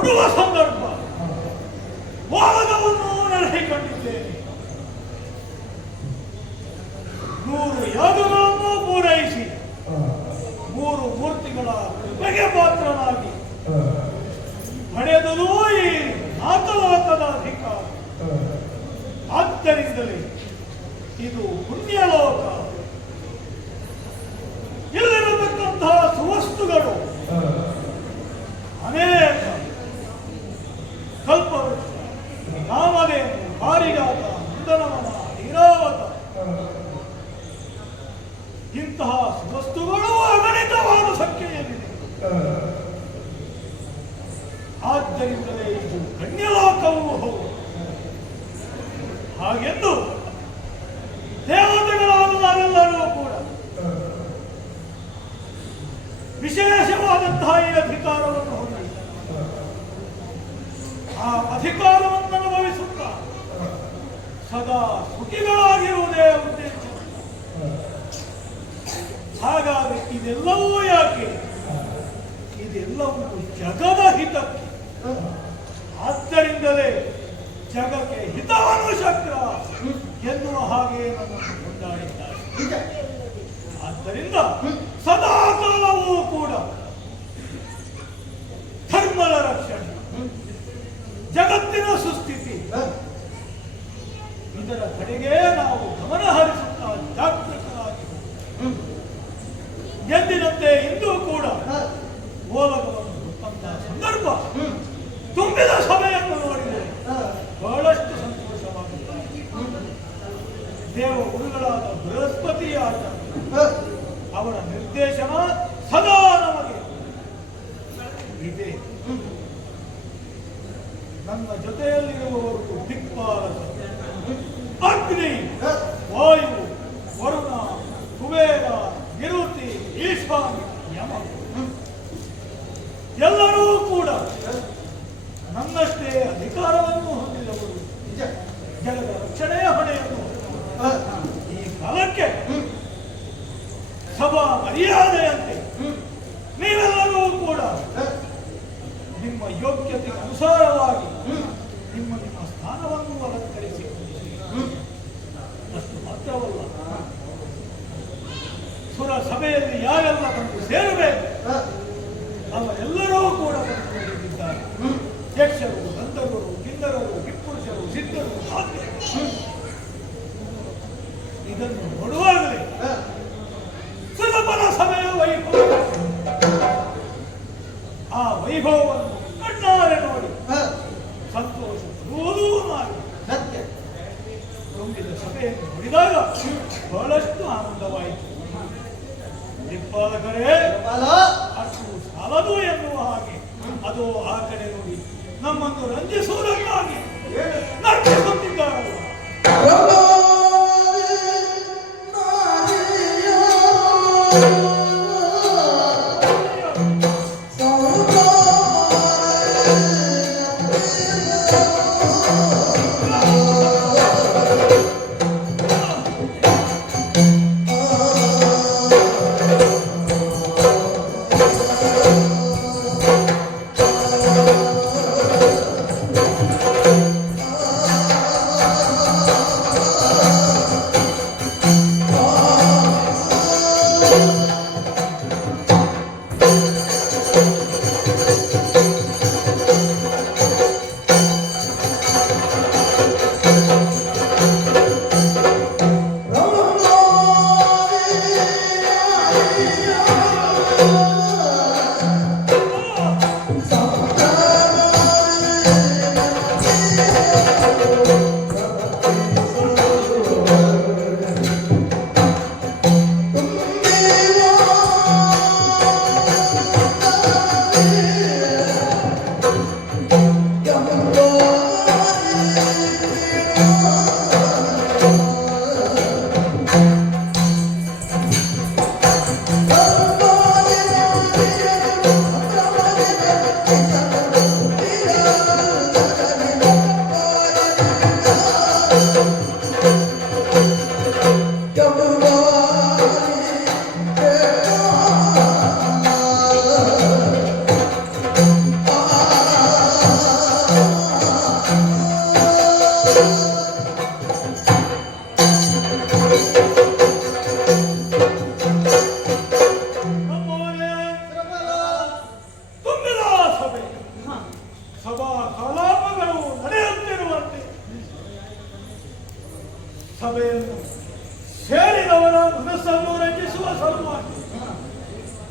ಕೊಡುವ ಸಂದರ್ಭ ವಾದವನ್ನು ನಡೆಸಿಕೊಂಡಿದ್ದೇನೆ. 100 ಯಾಗಗಳನ್ನು ಪೂರೈಸಿ 3 ಮೂರ್ತಿಗಳ ಕೃಪೆಗೆ ಪಾತ್ರನಾಗಿ ಪಡೆದಲೂ ಈ 4 ಲೋಕದ ಅಧಿಕಾರ. ಆದ್ದರಿಂದಲೇ ಇದು ಪುಣ್ಯಲೋಕ. ಇಲ್ಲಿರತಕ್ಕಂತಹ ಸುವಸ್ತುಗಳು ಅನೇಕ ಕಲ್ಪವೃಕ್ಷ, ಕಾಮಧೇನು, ಪಾರಿಜಾತ, ನಂದನವನ, ಐರಾವತ ಇಂತಹ ಸುವಸ್ತುಗಳು ಅಗಣಿತವಾದ ಸಂಖ್ಯೆಯಲ್ಲಿದೆ. ಆದ್ದರಿಂದಲೇ ಇದು ಗಣ್ಯಲೋಕವೂ ಹೌದು. ಹಾಗೆಂದು ದೇವತೆಗಳಾದ ನಾವೆಲ್ಲರೂ ಕೂಡ ವಿಶೇಷವಾದಂತಹ ಈ ಅಧಿಕಾರವನ್ನು ಹೊಂದಿ ಆ ಅಧಿಕಾರವನ್ನು ಅನುಭವಿಸುತ್ತಾ ಸದಾ ಸುಖಿಗಳಾಗಿರುವುದೇ ಉದ್ದೇಶ. ಹಾಗಾಗಿ ಇದೆಲ್ಲವೂ ಯಾಕೆ? ಇದೆಲ್ಲವೂ ಜಗದ ಹಿತಕ್ಕೆ. ಆದ್ದರಿಂದಲೇ ಜಗಕ್ಕೆ ಹಿತವನ್ನು ಶಕ್ರ ಎನ್ನುವ ಹಾಗೆ ನಮ್ಮನ್ನು ಕೊಂಡಾಡಿದ್ದಾರೆ. ಆದ್ದರಿಂದ ಸದಾ ಕಾಲವೂ ಕೂಡ ಧರ್ಮದ ರಕ್ಷಣೆ, ಜಗತ್ತಿನ ಸುಸ್ಥಿತಿ ಇದರ ಕಡೆಗೆ ನಾವು ಗಮನ ಹರಿಸುತ್ತಾ ಜಾಗೃತರಾಗಿ ಎಂದಿನಂತೆ ಇಂದು ಕೂಡ ಓಲಗವನ್ನು ಹೊತ್ತಂತಹ ಸಂದರ್ಭ ತುಂಬಿದ ಸಭೆಯನ್ನು ನೋಡಿದರೆ ಬಹಳಷ್ಟು ಸಂತೋಷವಾಗುತ್ತದೆ. ದೇವ ಗುರುಗಳಾದ ಬೃಹಸ್ಪತಿಯಾದ ಅವರ ನಿರ್ದೇಶನ ಸದಾ ನಮಗೆ ಇದೆ. ನನ್ನ ಜೊತೆಯಲ್ಲಿರುವವರು ದಿಕ್ಪಾಲಕ ಅಗ್ನಿ, ವಾಯು, ವರುಣ, ಕುಬೇರ, ನಿರುತಿ, ಈಶಾನ್ಯ, ಯಮ ಎಲ್ಲರೂ ಕೂಡ ನನ್ನಷ್ಟೇ ಅಧಿಕಾರವನ್ನು ಹೊಂದಿದವರು. ಜಗದ ರಕ್ಷಣೆಯ ಹೊಣೆಯನ್ನು ಈ ಕಾಲಕ್ಕೆ ಸಭಾ ಮರ್ಯಾದೆಯಂತೆ ನೀವೆಲ್ಲರೂ ಕೂಡ ನಿಮ್ಮ ಯೋಗ್ಯತೆಗೆ ಅನುಸಾರವಾಗಿ ನಿಮ್ಮ ನಿಮ್ಮ ಸ್ಥಾನವನ್ನು ಅಲಂಕರಿಸಿಕೊಂಡಿದ್ದೀರಿ. ಅಷ್ಟು ಮಾತ್ರವಲ್ಲ, ಸುರ ಸಭೆಯಲ್ಲಿ ಯಾರೆಲ್ಲ ಬಂದು ಸೇರಬೇಕು ಅವರೆಲ್ಲರೂ ಕೂಡ ಬಂದುಕೊಂಡಿದ್ದಾರೆ. ಯಕ್ಷರು, ಗಂಧರ್ವರು, ಕಿನ್ನರರು, ಕಿಪ್ಪುರುಷರು, ಸಿದ್ಧರು, ಸಾಧ್ಯರು. ಇದನ್ನು ನೋಡುವಾಗಲೇ ಸುಲಭನ ಸಭೆಯ ವೈಭವ, ಆ ವೈಭವವನ್ನು ಕಣ್ಣಾರೆ ನೋಡಿ ಸಂತೋಷ ಪಡುವುದೂ ಸತ್ಯ. ತುಂಬಿದ ಸಭೆಯನ್ನು ನೋಡಿದಾಗ ಬಹಳಷ್ಟು ಆನಂದವಾಯಿತು. ದಿಕ್ಪಾಲಕರೇ, ಅಷ್ಟು ಸಾಲದು ಎನ್ನುವ ಹಾಗೆ ಅದು ಆ ಕಡೆ ನೋಡಿ ನಮ್ಮನ್ನು ರಂಜಿಸುವುದಕ್ಕಾಗಿ ನರ್ತಿಸುತ್ತಿದ್ದಾರಲ್ಲ.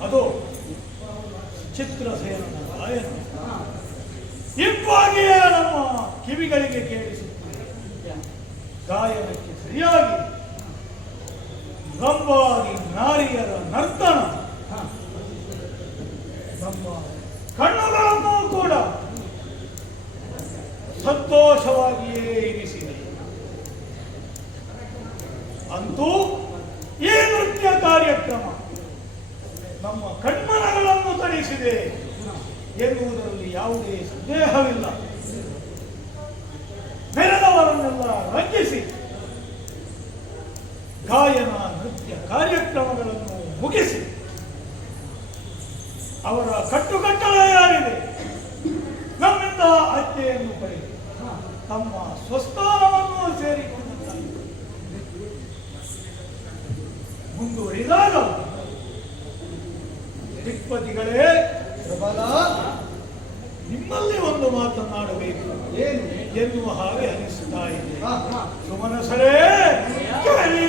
ಅದು ಚಿತ್ರಸೇನನ ಗಾಯನ ಇಂಪಾಗಿಯೇ ನಮ್ಮ ಕಿವಿಗಳಿಗೆ ಕೇಳಿಸುತ್ತದೆ. ಗಾಯನಕ್ಕೆ ಸರಿಯಾಗಿ ರಂಭಾದಿ ನಾರಿಯರ ನರ್ತನ ನಮ್ಮ ಕಣ್ಣುಗಳನ್ನು ಕೂಡ ಸಂತೋಷವಾಗಿಯೇ ಇರಿಸಿದೆ. ಅಂತೂ ಈ ನೃತ್ಯ ಕಾರ್ಯಕ್ರಮ ನಮ್ಮ ಕಣ್ಮನಗಳನ್ನು ತಣಿಸಿದೆ ಎನ್ನುವುದರಲ್ಲಿ ಯಾವುದೇ ಸಂದೇಹವಿಲ್ಲ. ನೆರೆದವರನ್ನೆಲ್ಲ ರಂಜಿಸಿ ಗಾಯನ ನೃತ್ಯ ಕಾರ್ಯಕ್ರಮಗಳನ್ನು ಮುಗಿಸಿ ಅವರ ಕಟ್ಟುಕಟ್ಟಳೆಯಾಗಿದೆ ನಮ್ಮಿಂದ ಆಜ್ಞೆಯನ್ನು ಪಡೆದು ತಮ್ಮ ಸ್ವಸ್ಥಾನವನ್ನು ಸೇರಿಕೊಂಡಿದ್ದಾರೆ. ಮುಂದುವರಿದಾಗ ದಿಕ್ಪತಿಗಳೇ, ಪ್ರಬಲ ನಿಮ್ಮಲ್ಲಿ ಒಂದು ಮಾತನಾಡಬೇಕು ಏನು ಎನ್ನುವ ಹಾಗೆ ಅನಿಸುತ್ತಾ ಇದೆ. ಸುಮನಸರೇ ಕೇಳಿ.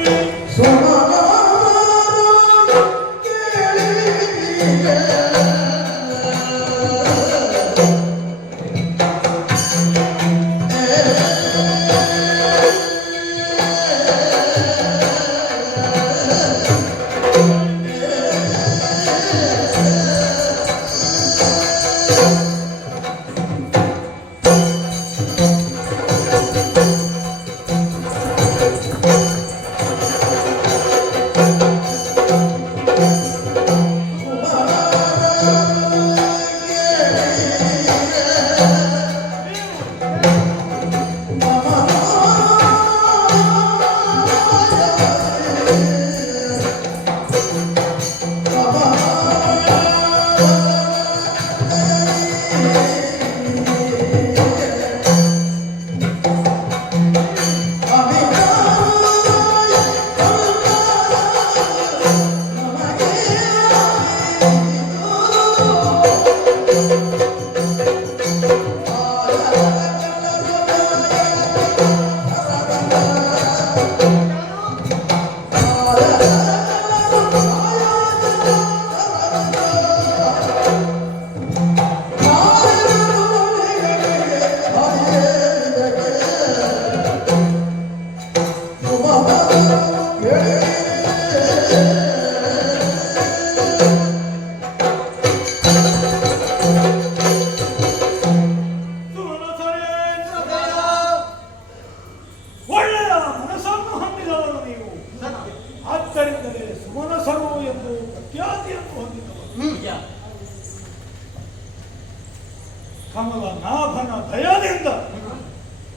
ಕಮಲ ನಾಭನ ದಯದಿಂದ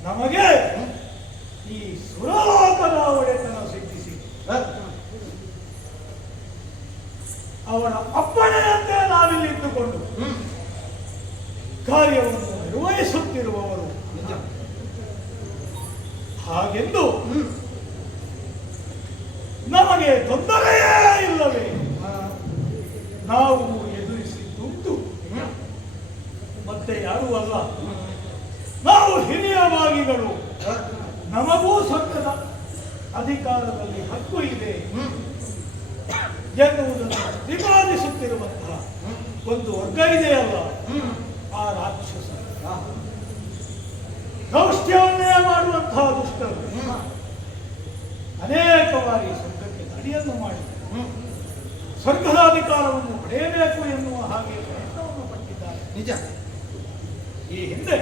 ನಮಗೆ ಈ ಸುರಲೋಕದ ಒಡೆತನ ಸಿಕ್ಕಿಸಿ ಅವರ ಅಪ್ಪಣೆಯಂತೆ ನಾವಿಲ್ಲಿದ್ದುಕೊಂಡು ಕಾರ್ಯವನ್ನು ನಿರ್ವಹಿಸುತ್ತಿರುವವರು ಹಾಗೆಂದು ನಮಗೆ ತೊಂದರೆಯೇ ಇಲ್ಲವೇ ನಾವು ಎದುರಿಸಿದ್ದುಂಟು. ಮತ್ತೆ ಯಾರೂ ಅಲ್ಲ, ನಾವು ಹಿರಿಯ ಭಾಗಿಗಳು, ನಮಗೂ ಸ್ವರ್ಗದ ಅಧಿಕಾರದಲ್ಲಿ ಹಕ್ಕು ಇದೆ ಎನ್ನುವುದನ್ನು ಪ್ರತಿಪಾದಿಸುತ್ತಿರುವಂತಹ ಒಂದು ವರ್ಗ ಇದೆಯಲ್ಲ, ಆ ರಾಕ್ಷಸ ದೌಷ್ಟ್ಯವನ್ನೇ ಮಾಡುವಂತಹ ದುಷ್ಟರು ಅನೇಕ ಬಾರಿ ಸ್ವರ್ಗಕ್ಕೆ ತಡೆಯನ್ನು ಮಾಡಿದ್ದಾರೆ. ಸ್ವರ್ಗದ ಅಧಿಕಾರವನ್ನು ಪಡೆಯಬೇಕು ಎನ್ನುವ ಹಾಗೆ ಪ್ರಯತ್ನವನ್ನು ಪಟ್ಟಿದ್ದಾರೆ. ನಿಜ. ಈ ಹಿಂದೆ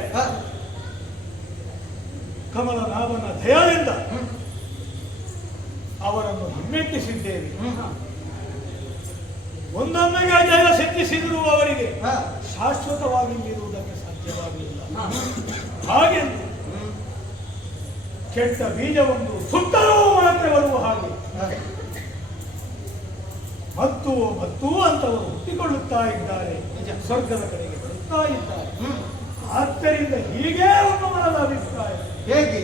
ಕಮಲನಾಭನ ದಯದಿಂದ ಅವರನ್ನು ಹಿಮ್ಮೆಟ್ಟಿಸಿದ್ದೇವೆ. ಒಂದೊಮ್ಮೆಗೆ ಜಯ ಸಿದ್ಧಿಸಿದರೂ ಅವರಿಗೆ ಶಾಶ್ವತವಾಗಿ ಇರುವುದಕ್ಕೆ ಸಾಧ್ಯವಾಗಲಿಲ್ಲ. ಹಾಗೆಂದು ಕೆಟ್ಟ ಬೀಜವನ್ನು ಸುತ್ತಲೂ ಮೊಳಕೆ ಬರುವ ಹಾಗೆ ಮತ್ತು ಅಂತವರು ಹುಟ್ಟಿಕೊಳ್ಳುತ್ತಾ ಇದ್ದಾರೆ, ಸ್ವರ್ಗದ ಕಡೆಗೆ ಬರುತ್ತಾ ಇದ್ದಾರೆ. ಆದ್ದರಿಂದ ಹೀಗೆ ಒಂದು ಮನದ ಅಭಿಪ್ರಾಯ, ಹೇಗೆ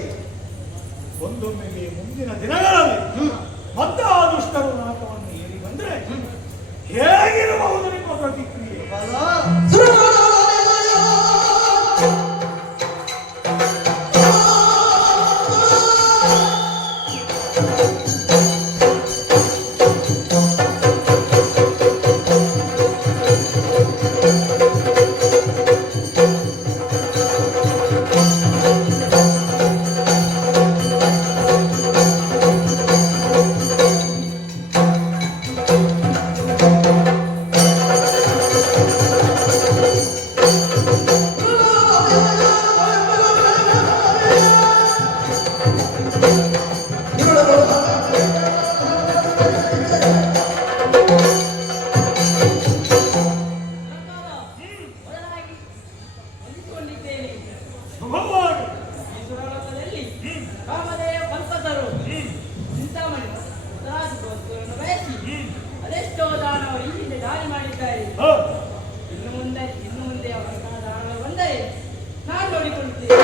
ಒಂದೊಮ್ಮೆಗೆ ಮುಂದಿನ ದಿನಗಳಲ್ಲಿ ಮತ್ತೆ ಆ ದುಷ್ಟರು ನಾಟವನ್ನು ಏರಿ ಬಂದ್ರೆ ಹೇಗಿರಬಹುದು ನಿಮ್ಮ ಪ್ರತಿಕ್ರಿಯೆ? ಮಾಡಿದ್ದಾರೆ. ಇನ್ನು ಮುಂದೆ ಅವರ ದಾನ ಬಂದರೆ ನಾನು ನೋಡಿಕೊಳ್ಳುತ್ತೇನೆ.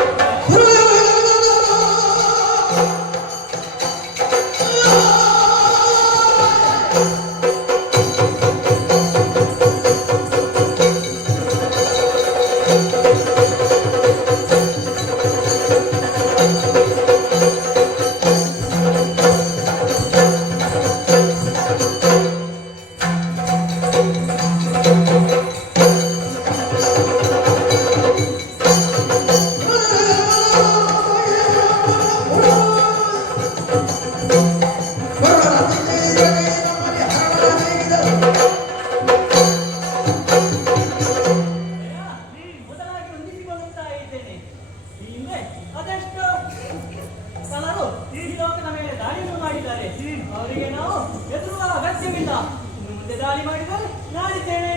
ಅವರಿಗೆ ನಾವು ಎದುರುವ ಅಗತ್ಯವಿಲ್ಲ. ಮುಂದೆ ದಾಳಿ ಮಾಡಿದರೆ ನಾಡಿದ್ದೇನೆ.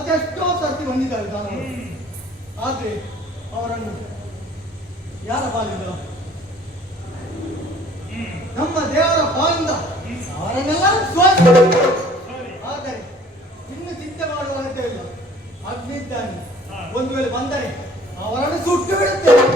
ಅದೆಷ್ಟೋ ಸರ್ತಿ ಹೊಂದಿದ್ದಾರೆ ದಾನವರು. ಆದ್ರೆ ಅವರನ್ನು ಯಾರ ಪಾಲಿಂದ? ನಮ್ಮ ದೇವರ ಪಾಲಿಂದ ಅವರನ್ನೆಲ್ಲ ಆದರೆ ಇನ್ನು ಚಿಂತೆ ಮಾಡುವ ಅಗತ್ಯವಿಲ್ಲ. ಅಗ್ನಿದ್ದಾನೆ, ಒಂದು ವೇಳೆ ಬಂದರೆ ಅವರನ್ನು ಸುಟ್ಟು ಬಿಡುತ್ತೇವೆ.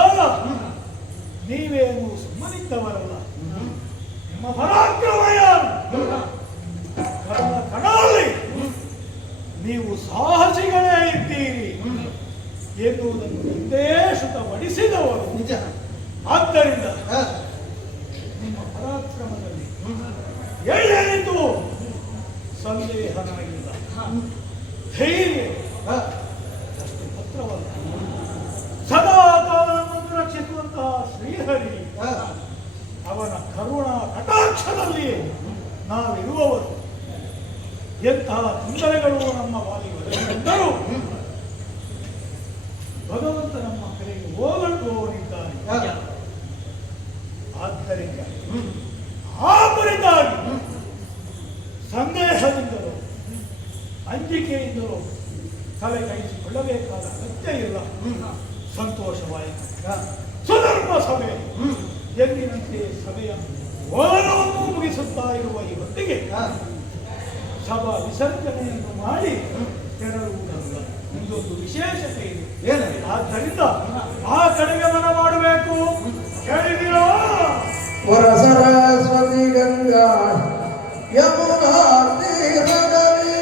ಬಂದಾಗ ನೀವೇನು ಸುಮ್ಮನಿದ್ದವರಲ್ಲ. ನಿಮ್ಮ ಪರಾಕ್ರಮ ಯಾರು? ಕಣದಲ್ಲಿ ನೀವು ಸಾಹಸಿಗಳೇ ಇದ್ದೀರಿ ಎನ್ನುವುದನ್ನು ನಿರ್ದೇಶಿತಪಡಿಸಿದವರು. ನಿಜ. ಆದ್ದರಿಂದ ಹ. ನಿಮ್ಮ ಪರಾಕ್ರಮದಲ್ಲಿ ಎಳ್ಳೇನಿತು ಸಂದೇಹನಾಗಿಲ್ಲ. ಧೈರ್ಯ ಹ. ಅಷ್ಟು ಪತ್ರವಲ್ಲ. ಸದಾ ಕಾಲವನ್ನು ರಕ್ಷಿಸುವಂತಹ ಶ್ರೀಹರಿ ಹ. ಅವನ ಕರುಣಾ ಕಟಾಕ್ಷದಲ್ಲಿ ನಾವಿರುವವರು. ಎಂತಹ ತೊಂದರೆಗಳು ನಮ್ಮ ಬಾಲಿಗರು ಭಗವಂತ ನಮ್ಮ ಕಡೆಗೆ ಹೋಗಲ್ಪೋನಿದ್ದಾನೆ. ಹ. ಆದ್ದರಿಂದ ಆ ಕುರಿತಾಗಿ ಸಂದೇಹದಿಂದಲೂ ಅಂಜಿಕೆಯಿಂದಲೂ ತಲೆ ಕೈಸಿಕೊಳ್ಳಬೇಕಾದ ಅಗತ್ಯ ಇಲ್ಲ. ಸಂತೋಷವಾಯಿತು. ಹ. ಸುಧರ್ಮ ಸಭೆ ಎಂದಿನಂತೆ ಸಭೆಯ ಓಲವನ್ನು ಮುಗಿಸುತ್ತಾ ಇರುವ ಈ ಹೊತ್ತಿಗೆ ಹ. ಸಭಾ ವಿಸರ್ಜನೆಯನ್ನು ಮಾಡಿ ತೆರಳುವುದಲ್ಲ. ಇದೊಂದು ವಿಶೇಷತೆ ಇದೆ. ಏನದು? ಆದ್ದರಿಂದ ಆ ಕಡೆಗೆ ಮನ ಮಾಡಬೇಕು. ಕೇಳಿದಿರೋ? ವರ ಸರಸ್ವತಿ ಗಂಗಾ ಯಮುನಾ ತೀರದಲ್ಲಿ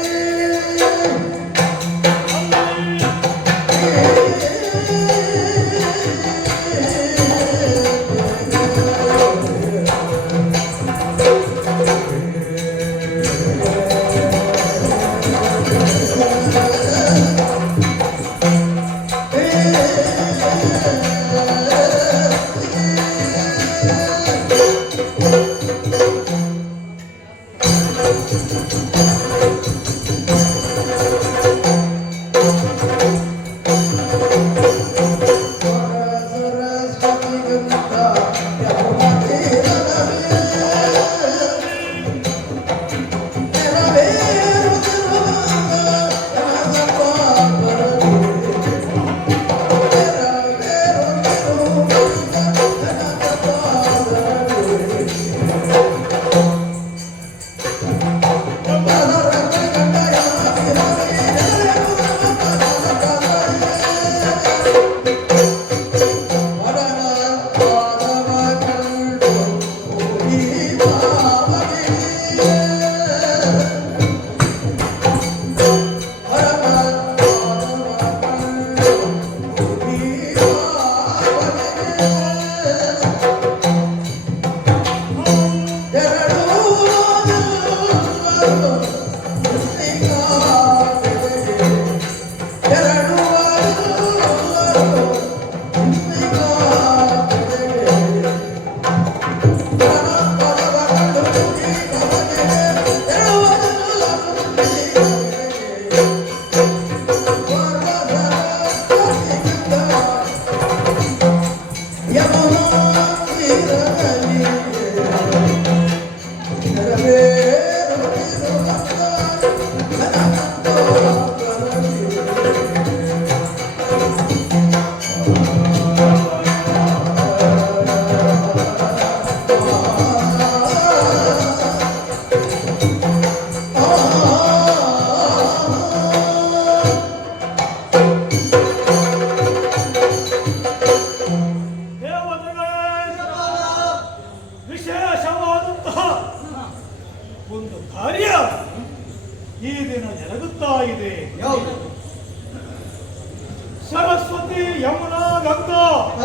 ಸರಸ್ವತಿ, ಯಮುನಾ, ಗಂಗಾ ಹ.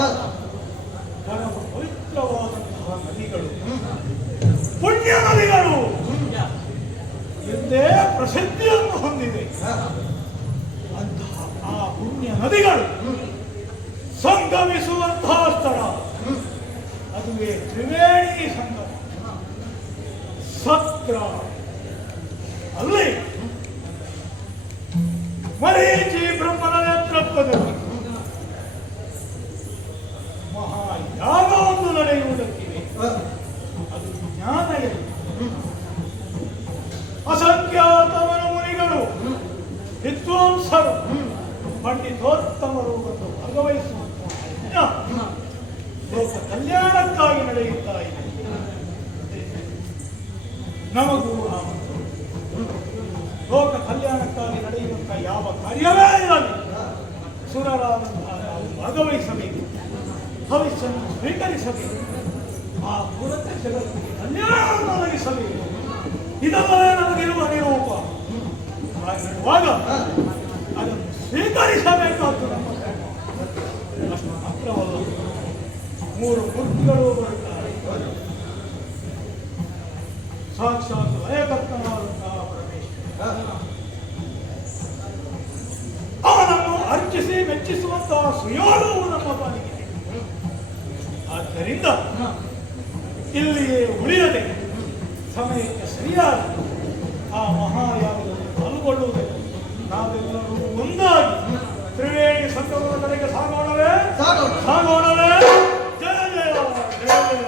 ಪರಮ ಪವಿತ್ರವಾದಂತಹ ನದಿಗಳು, ಪುಣ್ಯ ನದಿಗಳು ಎಂದೇ ಪ್ರಸಿದ್ಧಿಯನ್ನು ಹೊಂದಿದೆ. ಅಂತಹ ಆ ಪುಣ್ಯ ನದಿಗಳು ಸಂಗಮಿಸುವಂತಹ ಸ್ಥಳ ಅದುವೇ ತ್ರಿವೇಣಿ ಸಂಗಮ ಸತ್ರ. ಅಲ್ಲಿ ಮರೀಚಿ ಬ್ರಹ್ಮನ ನೇತೃತ್ವದಲ್ಲಿ ಮಹಾಯಾಗವನ್ನು ನಡೆಯುವುದಕ್ಕಿದೆ. ಅದು ಜ್ಞಾನ ಇಲ್ಲ. ಅಸಂಖ್ಯಾತವನ ಮುನಿಗಳು, ವಿದ್ವಾಂಸರು, ಪಂಡಿತೋತ್ತಮರು ಮತ್ತು ಭಾಗವಹಿಸುವಂತಹ ಲೋಕ ಕಲ್ಯಾಣಕ್ಕಾಗಿ ನಡೆಯುತ್ತಾ ಇದೆ. ನಮಗೂ ಲೋಕ ಕಲ್ಯಾಣಕ್ಕಾಗಿ ನಡೆಯುವಂತಹ ಯಾವ ಕಾರ್ಯವೇ ಇರಲಿ ಸುರರಾದಂತಹ ನಾವು ಭಾಗವಹಿಸಬೇಕು. ಹವಿಸ್ಸನ್ನು ಸ್ವೀಕರಿಸಬೇಕು. ಆ ಮೂಲಕ ಜಗತ್ತಿಗೆ ಕಲ್ಯಾಣ ಒದಗಿಸಬೇಕು. ಇದಲ್ಲವೇ ನಮಗಿರುವ ನಿರೂಪ. ಹಾಗಿರುವಾಗ ಅದನ್ನು ಸ್ವೀಕರಿಸಬೇಕಾದ್ದು ನಮ್ಮ ಕರ್ತವ್ಯ. ಅಷ್ಟು ಮಾತ್ರವಲ್ಲ, 3 ಮೂರ್ತಿಗಳು ಬರುತ್ತಾರೆ. ಸಾಕ್ಷಾತ್ ಲಯಕರ್ತನಾದಂತಹ ಪರಮೇಶ್ವರ ಅವನನ್ನು ಅರ್ಚಿಸಿ ಮೆಚ್ಚಿಸುವಂತಹ ಸುಯೋಗವು ನಮ್ಮ ಪಾಲಿಗೆ. ಆದ್ದರಿಂದ ಇಲ್ಲಿಯೇ ಉಳಿಯದೆ ಸಮಯಕ್ಕೆ ಸರಿಯಾದ ಆ ಮಹಾಯಾಗದಲ್ಲಿ ಪಾಲ್ಗೊಳ್ಳುವುದಕ್ಕೆ ನಾವೆಲ್ಲರೂ ಒಂದಾಗಿ ತ್ರಿವೇಣಿ ಸಂಗಮದ ಕಡೆಗೆ ಸಾಗೋಣವೇ? ಸಾಗೋಣವೇ? ಜಯ ಜಯ ಜಯ ಜಯ.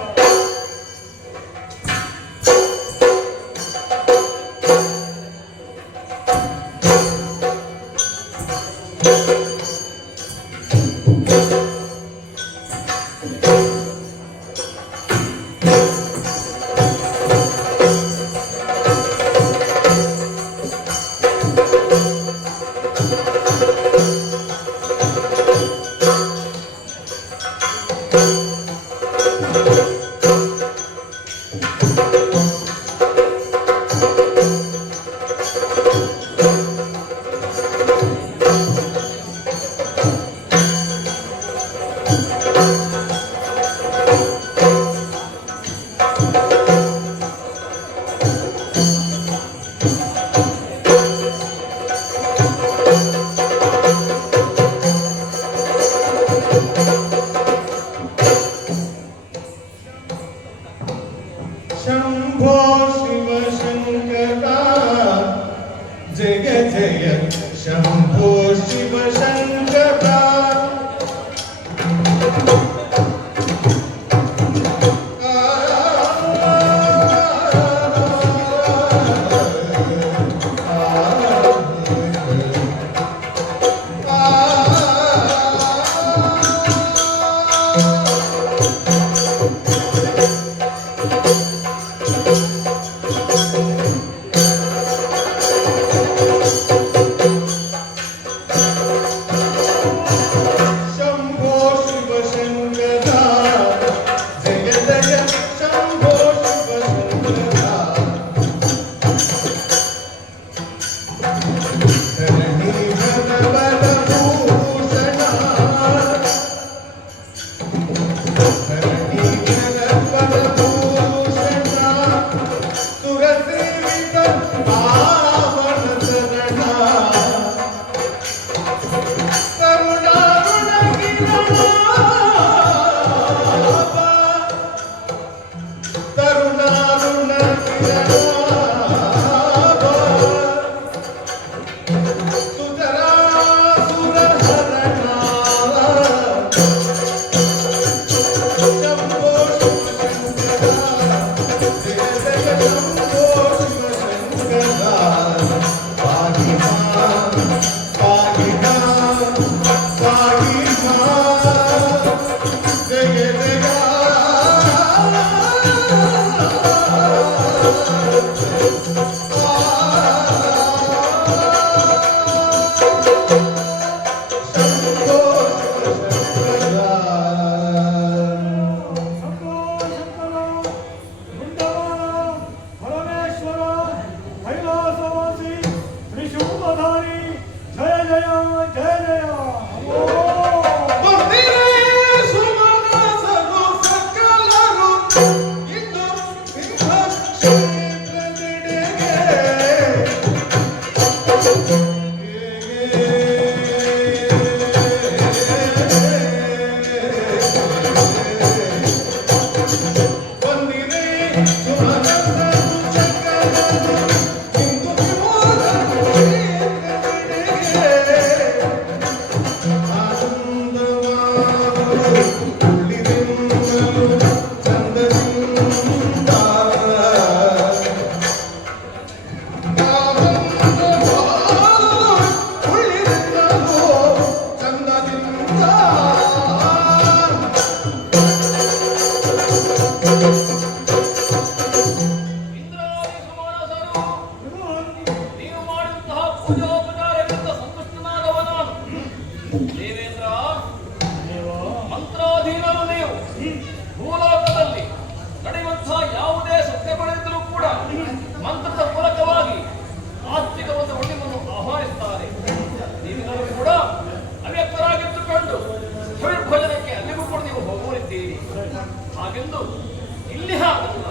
ಭೂಲೋಕದಲ್ಲಿ ನಡೆಯುವಂತಹ ಯಾವುದೇ ಸತ್ಯಗಳಿದ್ದರೂ ಕೂಡ ಮಂತ್ರದ ಮೂಲಕವಾಗಿ ಆಸ್ತಿಕ ಒಂದು ಉಳಿವನ್ನು ಆಹ್ವಾನಿಸುತ್ತಾರೆ. ನೀವೆಲ್ಲರೂ ಕೂಡ ಅವ್ಯಕ್ತರಾಗಿದ್ದುಕೊಂಡು ಭೋಜನಕ್ಕೆ ಅಲ್ಲಿಗೂ ಕೂಡ ನೀವು ಹೋಗುತ್ತಿದ್ದೀರಿ. ಹಾಗೆಂದು ಇಲ್ಲಿ ಹಾಗಲ್ಲ,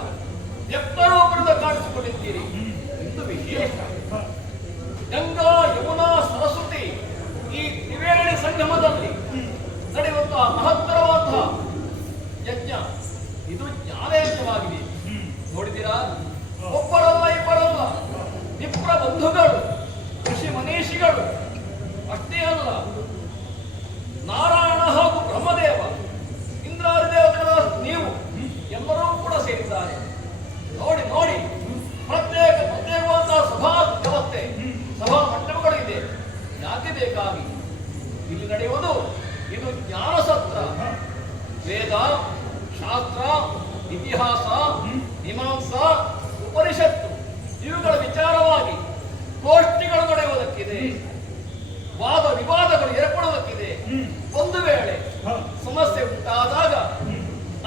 ವ್ಯಕ್ತರೂಪದಿಂದ ಕಾಣಿಸಿಕೊಂಡಿದ್ದೀರಿ. ಇಂದು ವಿಶೇಷ ಗಂಗಾ ಯಮುನಾ ಸರಸ್ವತಿ ಈ ತ್ರಿವೇಣಿ ಸಂಗಮದಲ್ಲಿ ನಡೆಯುವಂತಹ ಮಹತ್ತರವಾದಂತಹ ಯಜ್ಞ ಇದು ಜ್ಞಾನಯಜ್ಞವಾಗಿದೆ. ನೋಡಿದ್ದೀರಾ, ಒಬ್ಬರಲ್ಲ ಇಬ್ಬರಲ್ಲ ವಿಪ್ರ ಬಂಧುಗಳು, ಋಷಿ ಮನೀಷಿಗಳು, ಅಷ್ಟೇ ಅಲ್ಲ ನಾರಾಯಣ ಹಾಗೂ ಬ್ರಹ್ಮದೇವ, ಇಂದ್ರಾದಿ ದೇವತೆಗಳ ನೀವು ಎಲ್ಲರೂ ಕೂಡ ಸೇರಿದ್ದಾರೆ. ನೋಡಿ ನೋಡಿ, ಪ್ರತ್ಯೇಕವಾದಂತಹ ಸಭಾ ವ್ಯವಸ್ಥೆ, ಸಭಾ ಮಂಟಪಗಳು ಇದೆ. ಯಾಕೆ ಬೇಕಾಗಿ ಇಲ್ಲಿ ನಡೆಯುವುದು ಇದು ಜ್ಞಾನಸತ್ರ. ವೇದ, ಶಾಸ್ತ್ರ, ಇತಿಹಾಸ, ಮೀಮಾಂಸಾ, ಉಪನಿಷತ್ತು ಇವುಗಳ ವಿಚಾರವಾಗಿ ಗೋಷ್ಠಿಗಳು ನಡೆಯುವುದಕ್ಕಿದೆ. ವಾದ ವಿವಾದಗಳು ಏರ್ಪಡುವುದಕ್ಕಿದೆ. ಒಂದು ವೇಳೆ ಸಮಸ್ಯೆ ಉಂಟಾದಾಗ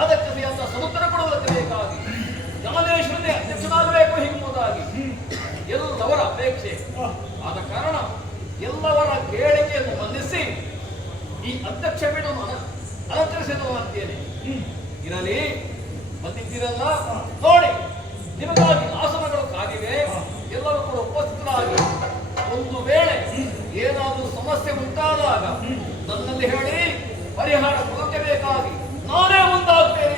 ಅದಕ್ಕೆ ಸರಿಯಾದ ಸದುತ್ತರ ಕೊಡುವುದಕ್ಕೆ ಬೇಕಾಗಿ ಜ್ಞಾನೇಶ್ವರನೇ ಅಧ್ಯಕ್ಷನಾಗಬೇಕು ಎಂಬುದಾಗಿ ಎಲ್ಲವರ ಅಪೇಕ್ಷೆ. ಆದ ಕಾರಣ ಎಲ್ಲವರ ಕೇಳಿಕೆಯನ್ನು ಮನ್ನಿಸಿ ಈ ಅಧ್ಯಕ್ಷ ಪೀಠವನ್ನು ಅಲಂಕರಿಸಿದನು ಅಂತೇನೆ. ಇರಲಿ, ಬಂದಿದ್ದೀರಲ್ಲ, ನೋಡಿ ನಿಮಗಾಗಿ ಆಸನಗಳು ಕಾದಿವೆ. ಎಲ್ಲರೂ ಕೂಡ ಉಪಸ್ಥಿತರಾಗಿ ಒಂದು ವೇಳೆ ಏನಾದರೂ ಸಮಸ್ಯೆ ಉಂಟಾದಾಗ ನನ್ನಲ್ಲಿ ಹೇಳಿ ಪರಿಹಾರ ಕೊಡಬೇಕಾಗಿ ನಾನೇ ಮುಂದಾಗ್ತೇನೆ.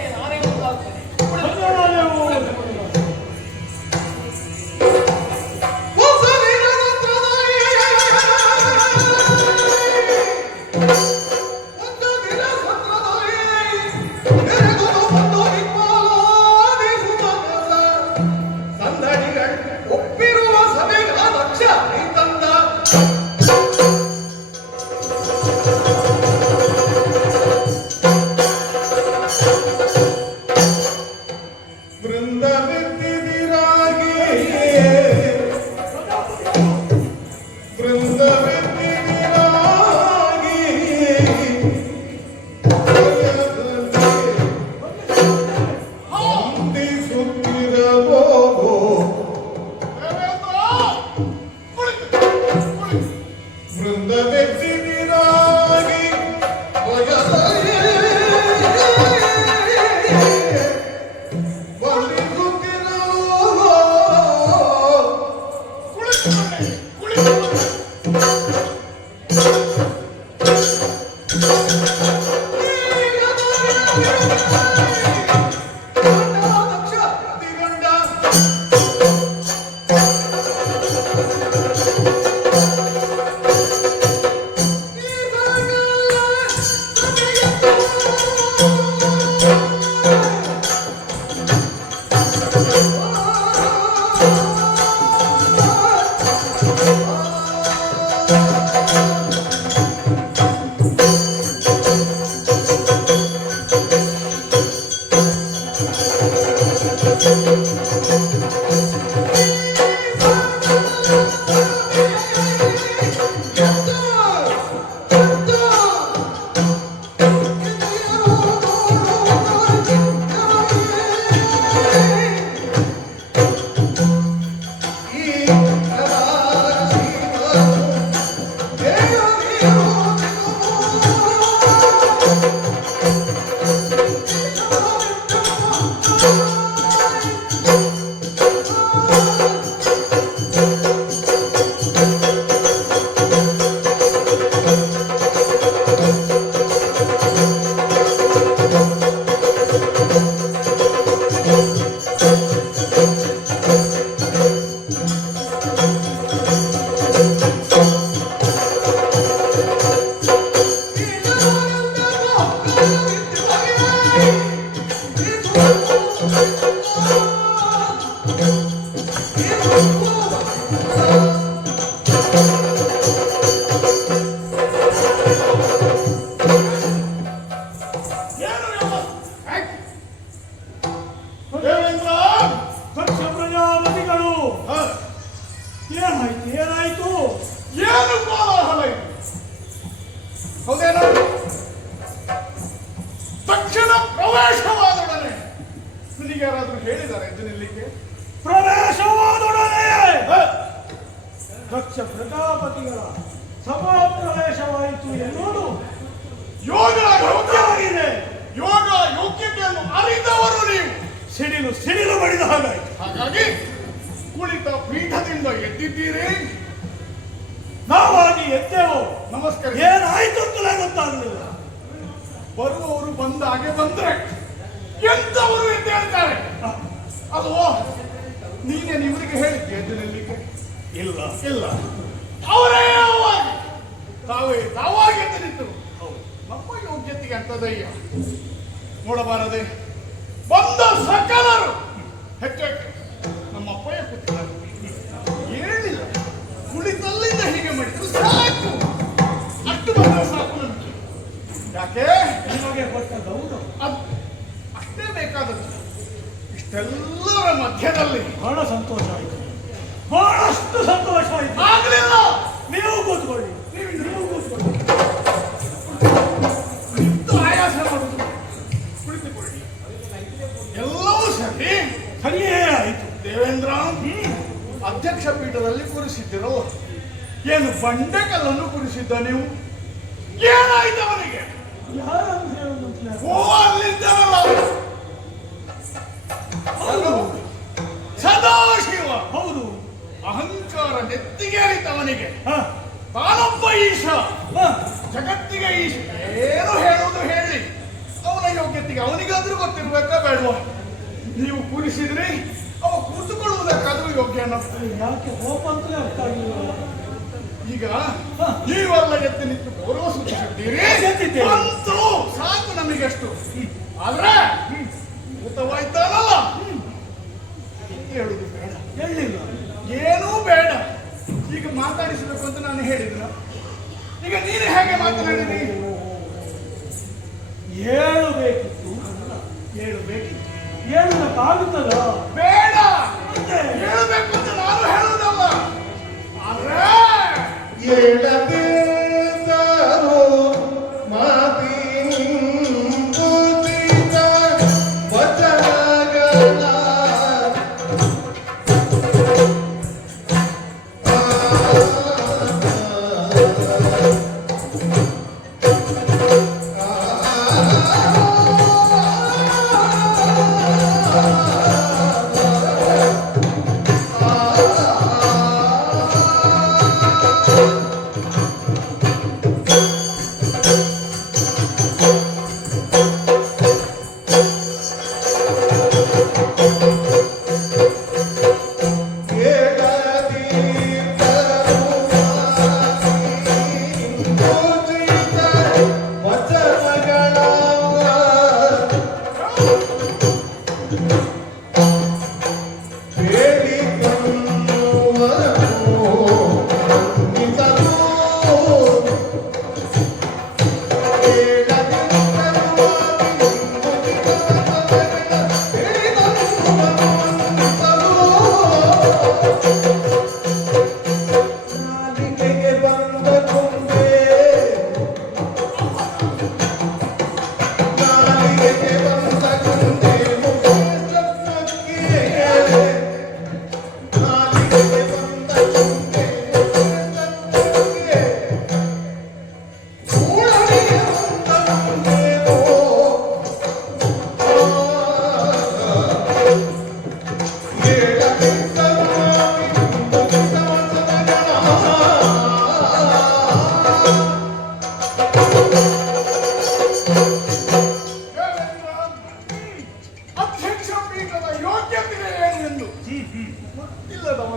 ಹೌದೇನೋ? ತಕ್ಷಣ ಪ್ರವೇಶವಾದೊಡನೆ ನಿನಗೆ ಯಾರಾದ್ರೂ ಹೇಳಿದ್ದಾರೆ ಎದ್ದು ನಿಲ್ಲಿಕ್ಕೆ? ಪ್ರವೇಶವಾದೊಡನೆ ದಕ್ಷ ಪ್ರಜಾಪತಿಗಳ ಸಭಾ ಪ್ರವೇಶವಾಯಿತು ಎನ್ನುವುದು ಯೋಗ ಯೋಗ್ಯವಾಗಿದೆ. ಯೋಗ ಯೋಗ್ಯತೆಯನ್ನು ಅರಿತವರು ನೀವು. ಸಿಡಿಲು ಬಡಿದ ಹಾಗಾಯಿತು. ಹಾಗಾಗಿ ಕುಳಿತ ಪೀಠದಿಂದ ಎದ್ದಿದ್ದೀರಿ. ನಾವಾಗಿ ಎದ್ದೆವು. ನಮಸ್ಕಾರ. ಏನಾಯ್ತು ಅಂತಲೇ ಗೊತ್ತಾಗಲಿಲ್ಲ. ಬರುವವರು ಬಂದಾಗೆ ಬಂದ್ರೆ ಎಂತವರು ಎಂದು ಹೇಳ್ತಾರೆ. ಅದು ನೀನೇ ಇವರಿಗೆ ಹೇಳಿದ್ದೆ ಎದ್ದು ನಿಲ್ಲಿಕ್ಕೆ? ಇಲ್ಲ ಇಲ್ಲ, ಅವರೇ ತಾವಾಗಿ ಎದ್ದು ನಿಂತರು. ನಮ್ಮ ಯೋಗ್ಯತೆಗೆ ಅಂತದಯ್ಯ ನೋಡಬಾರದೆ. ಬಂದ ಸಕಲರು ಹೆಚ್ಚು ನಮ್ಮ ಅಪ್ಪಯ್ಯ ಕೂತಿದ್ದಾರೆ. ಹೇಳಿಲ್ಲ, ಕುಳಿತಲ್ಲಿಂದ ಹೀಗೆ ಮಾಡಿದ್ರು ಸಾಕು. ಅಷ್ಟು ಬಂದ್ರೆ ಸಾಕು ನಮಗೆ. ಯಾಕೆ ನಿಮಗೆ ಕೊಟ್ಟ ಗೌರವ ಅದು ಅಷ್ಟೇ ಬೇಕಾದದ್ದು. ಇಷ್ಟೆಲ್ಲರ ಮಧ್ಯದಲ್ಲಿ ಬಹಳ ಸಂತೋಷ ಆಯಿತು. ಬಹಳಷ್ಟು ಸಂತೋಷ ಆಯಿತು. ಆಗಲಿಲ್ಲ. ನೀವು ಕೂತ್ಕೊಳ್ಳಿ. ನೀವು ಕೂತ್ಕೊಳ್ಳಿ. ನಿಂತು ಆಯಾಸ ಮಾಡುದು, ಕುಳಿತುಕೊಳ್ಳಿ. ಎಲ್ಲವೂ ಸರಿಯೇ ಆಯಿತು. ದೇವೇಂದ್ರ ಅಧ್ಯಕ್ಷ ಪೀಠದಲ್ಲಿ ಕೂರಿಸಿದ್ದಿರೋ ಏನು ಬಂಡೆಕಲ್ಲನ್ನು ಕೂರಿಸಿದ್ದ ನೀವು? ಏನಾಯ್ತು ಅವನಿಗೆ? ಯಾರನ್ನು ಹೇಳುವಂತಲೇ ಅಲ್ಲಿದ್ದಾರಲ್ಲ ಸದಾಶಿವ. ಹೌದು. ಅಹಂಕಾರ ನೆತ್ತಿಗೇರಿತವನಿಗೆ. ಹ, ತಾನೊಬ್ಬ ಈಶ, ಹ. ಜಗತ್ತಿಗೆ ಈಶ. ಏನು ಹೇಳುವುದು ಹೇಳಿ, ಅವನ ಯೋಗ್ಯತೆಗೆ ಅವನಿಗಾದ್ರೂ ಗೊತ್ತಿರ್ಬೇಕಾ ಬೇಡವಾ? ನೀವು ಕೂರಿಸಿದ್ರಿ, ಅವ ಕೂತುಕೊಳ್ಳುವುದಕ್ಕಾದ್ರೂ ಯೋಗ್ಯನ. ಯಾಕೆ ಕೋಪ ಅಂತಲೇ ಅರ್ಥ ಆಗಿಲ್ಲ. ಈಗ ನೀವೆಲ್ಲ ಎದ್ದು ನಿಂತು ಗೌರವ ಸೂಚಿಸಿದ್ದೀರಿ. ಎದ್ದಿದ್ದೇವೆ. ಅಂತೂ ಸಾಕು ನಮಗೆಷ್ಟು. ಆದ್ರೆ ಊತವಾಯ್ತಾನಲ್ಲ, ಹೇಳುದು ಬೇಡ. ಹೇಳಿಲ್ಲ. ಏನೂ ಬೇಡ. ಈಗ ಮಾತಾಡಿಸಬೇಕು ಅಂತ ನಾನು ಹೇಳಿದ್ರ? ಈಗ ನೀನು ಹೇಗೆ ಮಾತನಾಡಿದಿ? ಹೇಳಬೇಕಿತ್ತು. ಹೇಳಬೇಕಿತ್ತು. ಹೇಳಕ್ಕಾಗುತ್ತದ? ಬೇಡ. ಹೇಳಬೇಕು ಅಂತ ನಾನು ಹೇಳುವುದಲ್ಲ. ಆದ್ರೆ ಎಳಬೇದರು ಮಾತಿನುಚಿತ ವಚನಗಳ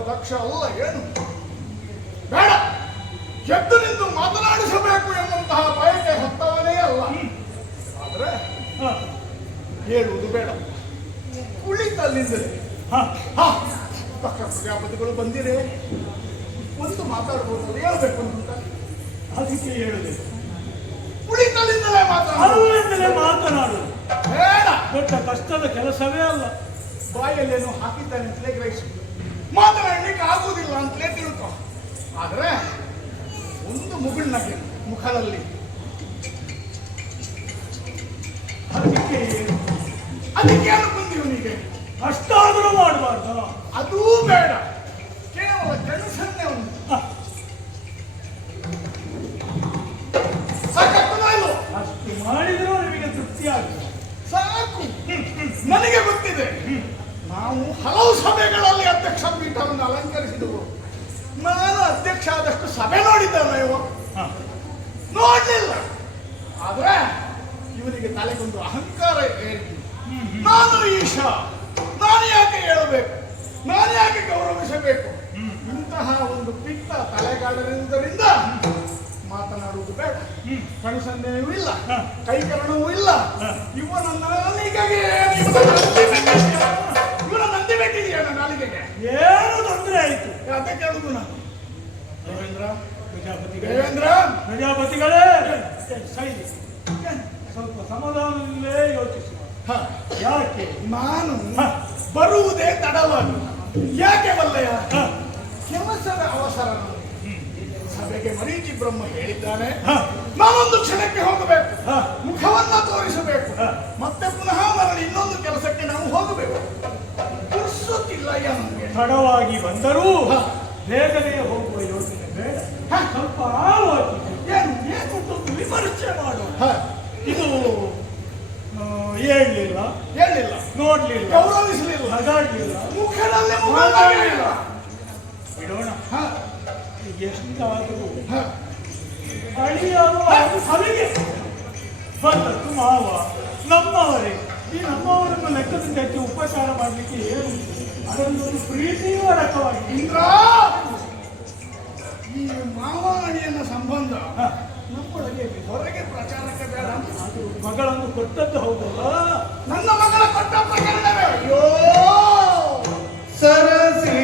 ದಕ್ಷ ಅಲ್ಲ ಏನು ಬೇಡ. ಎದ್ದು ನಿಂತು ಮಾತನಾಡಿಸಬೇಕು ಎಂಬಂತಹ ಬಯಕೆ ಹೊತ್ತವನೇ ಅಲ್ಲ. ಆದ್ರೆ ಹೇಳುವುದು ಬೇಡ. ಕುಳಿತಲ್ಲಿಂದಲೇ ಪಕ್ಕ ಪ್ರಜಾಪತಿಗಳು ಬಂದಿರೆ ಒಂದು ಮಾತಾಡ್ಬೋದು, ಹೇಳ್ಬೇಕು ಅಂತ ಅದಕ್ಕೆ ಹೇಳಿದೆ. ಕುಳಿತಲ್ಲಿಂದಲೇ ಮಾತನಾಡು. ಬೇಡ. ದೊಡ್ಡ ಕಷ್ಟದ ಕೆಲಸವೇ ಅಲ್ಲ. ಬಾಯಲ್ಲೇನೋ ಹಾಕಿದ್ದಾನೆ ಅಂತಲೇ ಗ್ರಹಿಸಿ ಮಾತನಾಡಲಿಕ್ಕೆ ಆಗುವುದಿಲ್ಲ ಅಂತಲೇ ತಿಳ್ಕೊ. ಆದ್ರೆ ಒಂದು ಮುಗುಳ್ನಗೆ ಮುಖದಲ್ಲಿ ಅದಕ್ಕೆ ಅದಕ್ಕೇನು ಬಂದಿ ಇವನಿಗೆ? ಅಷ್ಟಾದರೂ ಮಾಡಬಾರ್ದ? ಅದೂ ಬೇಡ, ಕೇವಲ ಕನಸನ್ನೇ ಒಂದು ಸಾಕಾಗ್ತದಾ ಇಲ್ವೋ? ಅಷ್ಟು ಮಾಡಿದರೂ ನಿಮಗೆ ತೃಪ್ತಿ ಆಗ್ತದೆ. ಸಾಕು. ನನಗೆ ಗೊತ್ತಿದೆ, ನಾವು ಹಲವು ಸಭೆಗಳಲ್ಲಿ ಅಧ್ಯಕ್ಷ ಪೀಠವನ್ನು ಅಲಂಕರಿಸಿದವು. ನಾನು ಅಧ್ಯಕ್ಷ ಆದಷ್ಟು ಸಭೆ ನೋಡಿದ್ದಲ್ಲ ಇವ, ನೋಡ್ಲಿಲ್ಲ. ಆದ್ರೆ ಇವನಿಗೆ ತಲೆಗೊಂದು ಅಹಂಕಾರ ಏರಿದೆ. ನಾನು ಈಶ, ನಾನು ಯಾಕೆ ಹೇಳಬೇಕು, ನಾನು ಯಾಕೆ ಗೌರವಿಸಬೇಕು? ಇಂತಹ ಒಂದು ಪಿತ್ತ ತಲೆಗಾಡರಿಂದ ಮಾತನಾಡುವುದು ಬೇಡ. ಕಣಸನ್ನೆಯೂ ಇಲ್ಲ, ಕೈಕರಣವೂ ಇಲ್ಲ. ಇವನನ್ನ ನಾಲಿಗೆಗೆ ಇವನ ನಂದಿ ಬೇಕಿದೆಯಾ ನಾಲಿಗೆಗೆ? ಏನು ತೊಂದರೆ ಆಯಿತು? ಯಾಕೆ ಕೇಳುದು ನಾನು? ದೇವೇಂದ್ರ, ಪ್ರಜಾಪತಿಗಳೇ, ಶೈಲಿ ಸ್ವಲ್ಪ ಸಮಾಧಾನದಲ್ಲೇ ಯೋಚಿಸುವ. ಯಾಕೆ ನಾನು ಬರುವುದೇ ತಡವಾಗಿ? ಯಾಕೆ ಬಲ್ಲಯ್ಯ? ಕೆಲಸದ ಅವಸರ ನನಗೆ. ಸಭೆಗೆ ಮರೀಚಿ ಬ್ರಹ್ಮ ಹೇಳಿದ್ದಾನೆ, ನಾನೊಂದು ಕ್ಷಣಕ್ಕೆ ಹೋಗಬೇಕು, ಮುಖವನ್ನ ತೋರಿಸಬೇಕು, ಮತ್ತೆ ಪುನಃ ಮರಳಿ ಇನ್ನೊಂದು ಕೆಲಸಕ್ಕೆ ನಾವು ಹೋಗಬೇಕು. ಪುರ್ಸೊತ್ತಿಲ್ಲಯ್ಯ ನನಗೆ. ತಡವಾಗಿ ಬಂದರೂ ಬೇಗನೆ ಹೋಗುವ ಯೋಚನೆ ಬೇಡ. ಸ್ವಲ್ಪ ಆಲೋಚಿಸಿ ಏನು ವಿಮರ್ಶೆ ಮಾಡುವ. ಇದು ಹೇಳಲಿಲ್ಲ, ನೋಡ್ಲಿಲ್ಲ, ಗೌರವಿಸಲಿಲ್ಲ, ನಗಾಡ್ಲಿಲ್ಲ, ಮುಖದಲ್ಲಿ ಮುಖವಿಲ್ಲ. ಬಿಡೋಣ. ಎಷ್ಟಾದರೂ ಅಳಿಯವ ಸಲಿಗೆ ಬಂದದ್ದು ಮಾವ ನಮ್ಮವರೇ. ಈ ನಮ್ಮವರನ್ನು ಲೆಕ್ಕದಿಂದ ಹೆಚ್ಚು ಉಪಚಾರ ಮಾಡಲಿಕ್ಕೆ ಏನು? ಅದೊಂದು ಪ್ರೀತಿಯೂ ಅಡಕವಾಗಿ. ಇಂದ್ರ, ಈ ಮಾವಾಣಿಯನ್ನ ಸಂಬಂಧ ನಮ್ಮೊಳಗೆ ಹೊರಗೆ ಪ್ರಚಾರಕ್ಕೆ ಬೇಡ. ಮಗಳನ್ನು ಕೊಟ್ಟದ್ದು ಹೌದಲ್ಲ? ನನ್ನ ಮಗಳ ಕೊಟ್ಟ ಪ್ರಕರಣವೇ. ಅಯ್ಯೋ ಸರಸಿ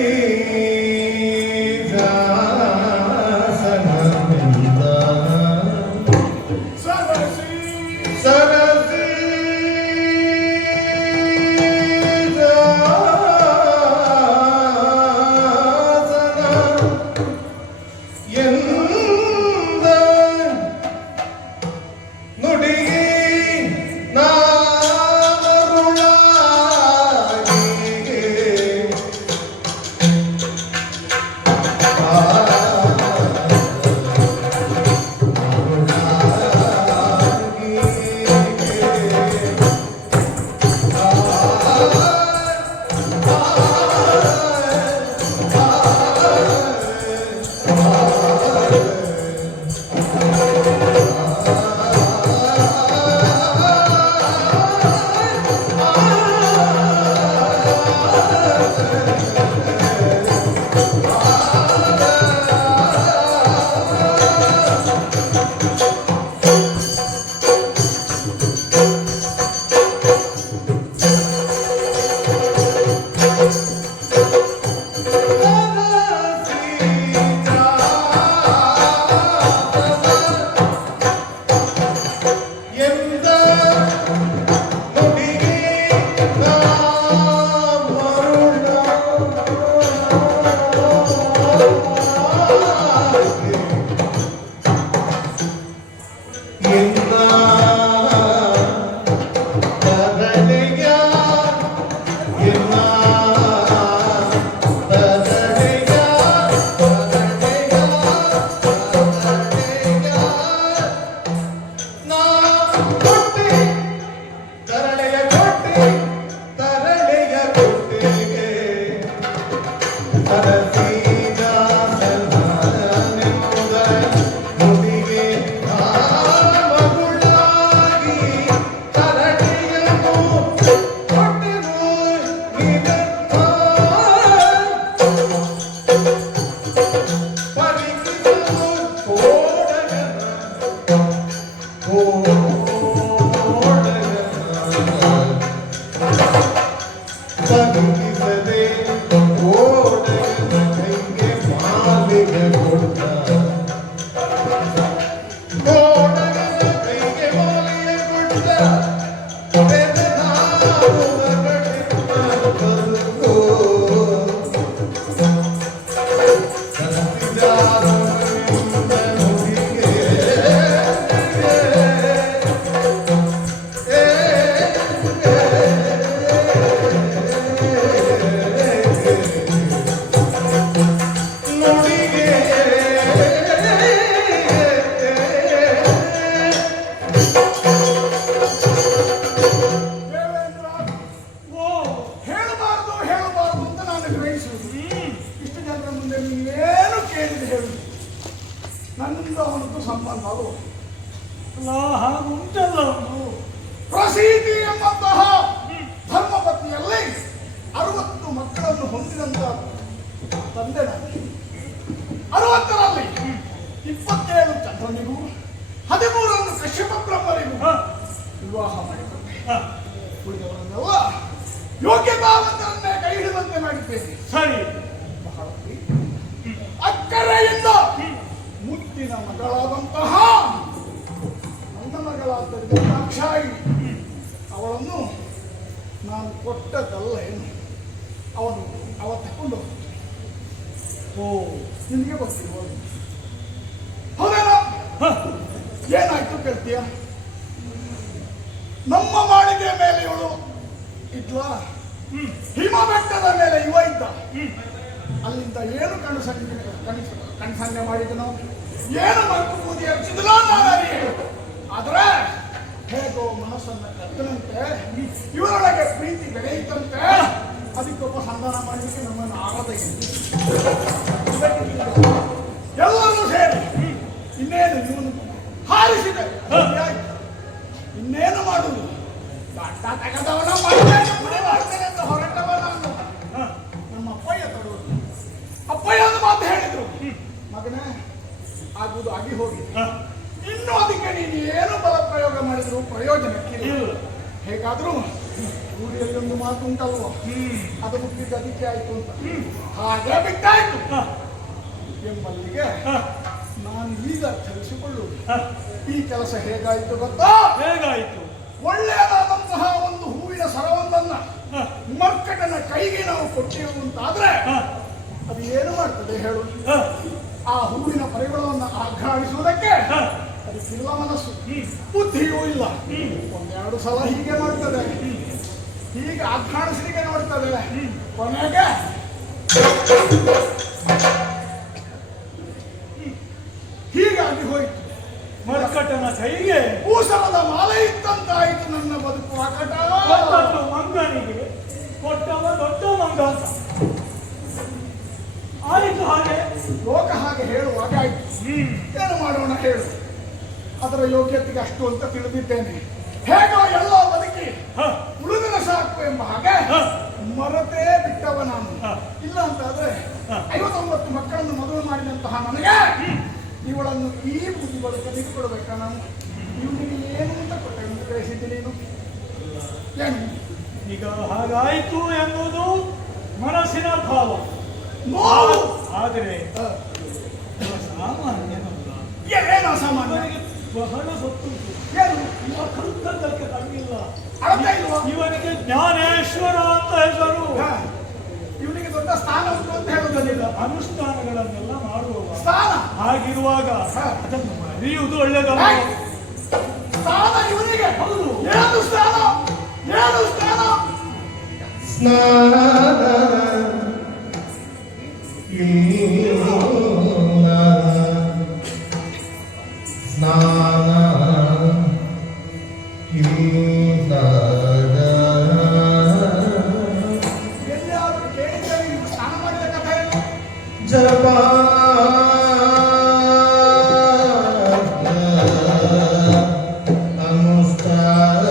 ಯೋಗ್ಯತಾವಂತರನ್ನೇ ಕೈ ಹಿಡಿದಂತೆ ಮಾಡಿದ್ದೇನೆ. ಸರಿ. ಬಹಳ ಪ್ರೀತಿ, ಅಕ್ಕರೆಯಿಂದ ಮುತ್ತಿನ ಮಗಳಾದಂತಹ ನನ್ನ ಮಗಳಾದ್ದರಿಂದ ದಾಕ್ಷಾಯಿ ಅವಳನ್ನು ನಾನು ಕೊಟ್ಟದ್ದಲ್ಲ ಏನು, ಅವ ತಕೊಂಡು ಓ, ನಿನಗೆ ಗೊತ್ತಿರ್ಬೋದು. ಹೌದೇನ? ಏನಾಯ್ತು ಕೇಳ್ತೀಯ? ನಮ್ಮ ಮಾಳಿಗೆ ಮೇಲೆ ಇವಳು ಇದ್ವಾ, ಹಿಮ ಬೆಟ್ಟದ ಮೇಲೆ ಇವ ಇದ್ದ. ಅಲ್ಲಿಂದ ಏನು ಕಣ್ಸನ್ನೆ ಮಾಡಿದನು, ಏನು ಮಲ್ಕು ಬೂದಿ ಹಚ್ಚಿದನೋ ನಾನು. ಆದ್ರೆ ಹೇಗೋ ಮನಸ್ಸನ್ನ ಕತ್ತನಂತೆ, ಇವರೊಳಗೆ ಪ್ರೀತಿ ಬೆಳೆಯಿತಂತೆ. ಅದಕ್ಕೊಬ್ಬ ಸಂಧಾನ ಮಾಡಲಿಕ್ಕೆ ನಮ್ಮನ್ನು ಆಗದ ಎಲ್ಲರೂ ಸೇರಿ ಇನ್ನೇನು ಇವನು ಹಾರಿಸಿದೆ. ಇನ್ನೇನು ಮಾಡುವುದು, ಗಡ್ಡ ತೆಗೆದವನ ಮಾಡ್ತೇನೆ ಅಂತ ಹೊರಟವ ನಾನು. ನಮ್ಮ ಅಪ್ಪಯ್ಯ ತಡುವುದು. ಅಪ್ಪಯ್ಯ ಒಂದು ಮಾತು ಹೇಳಿದ್ರು, ಮಗನೇ ಆಗುವುದು ಆಗಿ ಹೋಗಿ, ಇನ್ನು ಅದಕ್ಕೆ ನೀನು ಏನು ಬಲ ಪ್ರಯೋಗ ಮಾಡಿದ್ರು ಪ್ರಯೋಜನಕ್ಕಿಲ್ಲ. ಹೇಗಾದ್ರೂ ಊರಿಯಲ್ಲಿ ಒಂದು ಮಾತು ಉಂಟಲ್ವ, ಅದು ಮುಟ್ಟಿದ್ದು ಅದಕ್ಕೆ ಆಯ್ತು ಅಂತ, ಹಾಗೆ ಬಿಟ್ಟಾಯ್ತು ಎಂಬಲ್ಲಿಗೆ ನಾನು ಈಗ ತಿಳಿಸಿಕೊಳ್ಳುವುದು. ಈ ಕೆಲಸ ಹೇಗಾಯ್ತು ಗೊತ್ತಾ? ಹೇಗಾಯ್ತು? ಒಳ್ಳೆಯದಾದಂತಹ ಒಂದು ಹೂವಿನ ಸರವೊಂದನ್ನ ಮರ್ಕಟನ ಕೈಗೆ ನಾವು ಕೊಟ್ಟಿರುವಂತಾದ್ರೆ ಅದು ಏನು ಮಾಡ್ತದೆ ಹೇಳು? ಆ ಹೂವಿನ ಪರಿಮಳವನ್ನು ಆಘ್ರಾಣಿಸುವುದಕ್ಕೆ ಅದಕ್ಕಿಲ್ಲ ಮನಸ್ಸು, ಬುದ್ಧಿಯೂ ಇಲ್ಲ. ಒಂದೆರಡು ಸಲ ಹೀಗೆ ಮಾಡ್ತದೆ, ಹೀಗೆ ಆಘ್ರಾಣಿಸಲಿಕ್ಕೆ ನೋಡ್ತದೆ. ಕೊನೆಗೆ ಹೀಗಾಗಿ ಹೋಯ್ತು. ಮರ್ಕಟನ ಕೈಗೆ ಭೂಸರದ ಮಾಲೆ ಇತ್ತಂತಾಯಿತು ನನ್ನ ಬದುಕು. ಆಕಟ ಕೊಟ್ಟದ್ದು ಮಂಗನಿಗೆ, ಕೊಟ್ಟವ ದೊಡ್ಡ ಮಂಗ ಅಂತ ಆಯಿತು. ಹಾಗೆ ಲೋಕ ಹಾಗೆ ಹೇಳುವಾಗ ಆಯ್ತು. ಏನು ಮಾಡೋಣ ಹೇಳು? ಅದರ ಯೋಗ್ಯತೆಗೆ ಅಷ್ಟು ಅಂತ ತಿಳಿದಿದ್ದೇನೆ. ಹೇಗೋ ಎಲ್ಲೋ ಬದುಕಿ ಉಳಿದನ ಸಾಕು ಎಂಬ ಹಾಗೆ ಮರತೇ ಬಿಟ್ಟವ ನಾನು. ಇಲ್ಲ ಅಂತಾದ್ರೆ 59 ಮಕ್ಕಳನ್ನು ಮದುವೆ ಮಾಡಿದಂತಹ ನನಗೆ ಇವಳನ್ನು ಈ ಬುದ್ಧಿ ಬದುಕಲಿಕ್ಕೆ ಕೊಡಬೇಕಾ ನಾನು? ಇವನಿಗೆ ಏನು ಅಂತ ಕೊಟ್ಟೆ ಗ್ರಹಿಸಿದ್ದೀನಿ ನೀನು? ಏನು ಈಗ ಹಾಗಾಯ್ತು ಎನ್ನುವುದು ಮನಸ್ಸಿನ ಭಾವ. ನೋವು. ಆದರೆ ಸಾಮಾನ್ಯನಲ್ಲ, ಏನು ಅಸಾಮಾನ್ಯ? ಇವನಿಗೆ ಬಹಳ ಸೊತ್ತುಂಟು. ಏನು ಇವ ಕಲ್ತದ್ದಕ್ಕೆ ತಗ್ಗಿಲ್ಲ. ಅಳತೆ ಇಲ್ವಾ? ಇವನಿಗೆ ಜ್ಞಾನೇಶ್ವರ ಅಂತ ಹೆಸರು. ಇವನಿಗೆ ದೊಡ್ಡ ಸ್ಥಾನ ಉಂಟು ಅಂತ ಹೇಳುವುದಿಲ್ಲ. ಅನುಷ್ಠಾನಗಳನ್ನೆಲ್ಲ ಮಾಡುವವ. ಸ್ಥಾನ ಹಾಗಿರುವಾಗ ಅದನ್ನು ಮರೆಯುವುದು ಒಳ್ಳೆಯದಲ್ಲ. ಸ್ಥಾನ ಇವನಿಗೆ. ಹೌದು. ಏನು ಸ್ಥಾನ? ಏನು ಸ್ಥಾನ? ಸ್ನಾನ ಇಲ್ಲ, ಸ್ನಾನ ಇಲ್ಲ. ಎಲ್ಲಿಯಾದ್ರೂ ಕೇಳಿದರೆ ನೀವು ಸ್ನಾನ ಮಾಡಿದ ಕಥೆ ಏನು? ಜಪ ಅನುಷ್ಠಾನ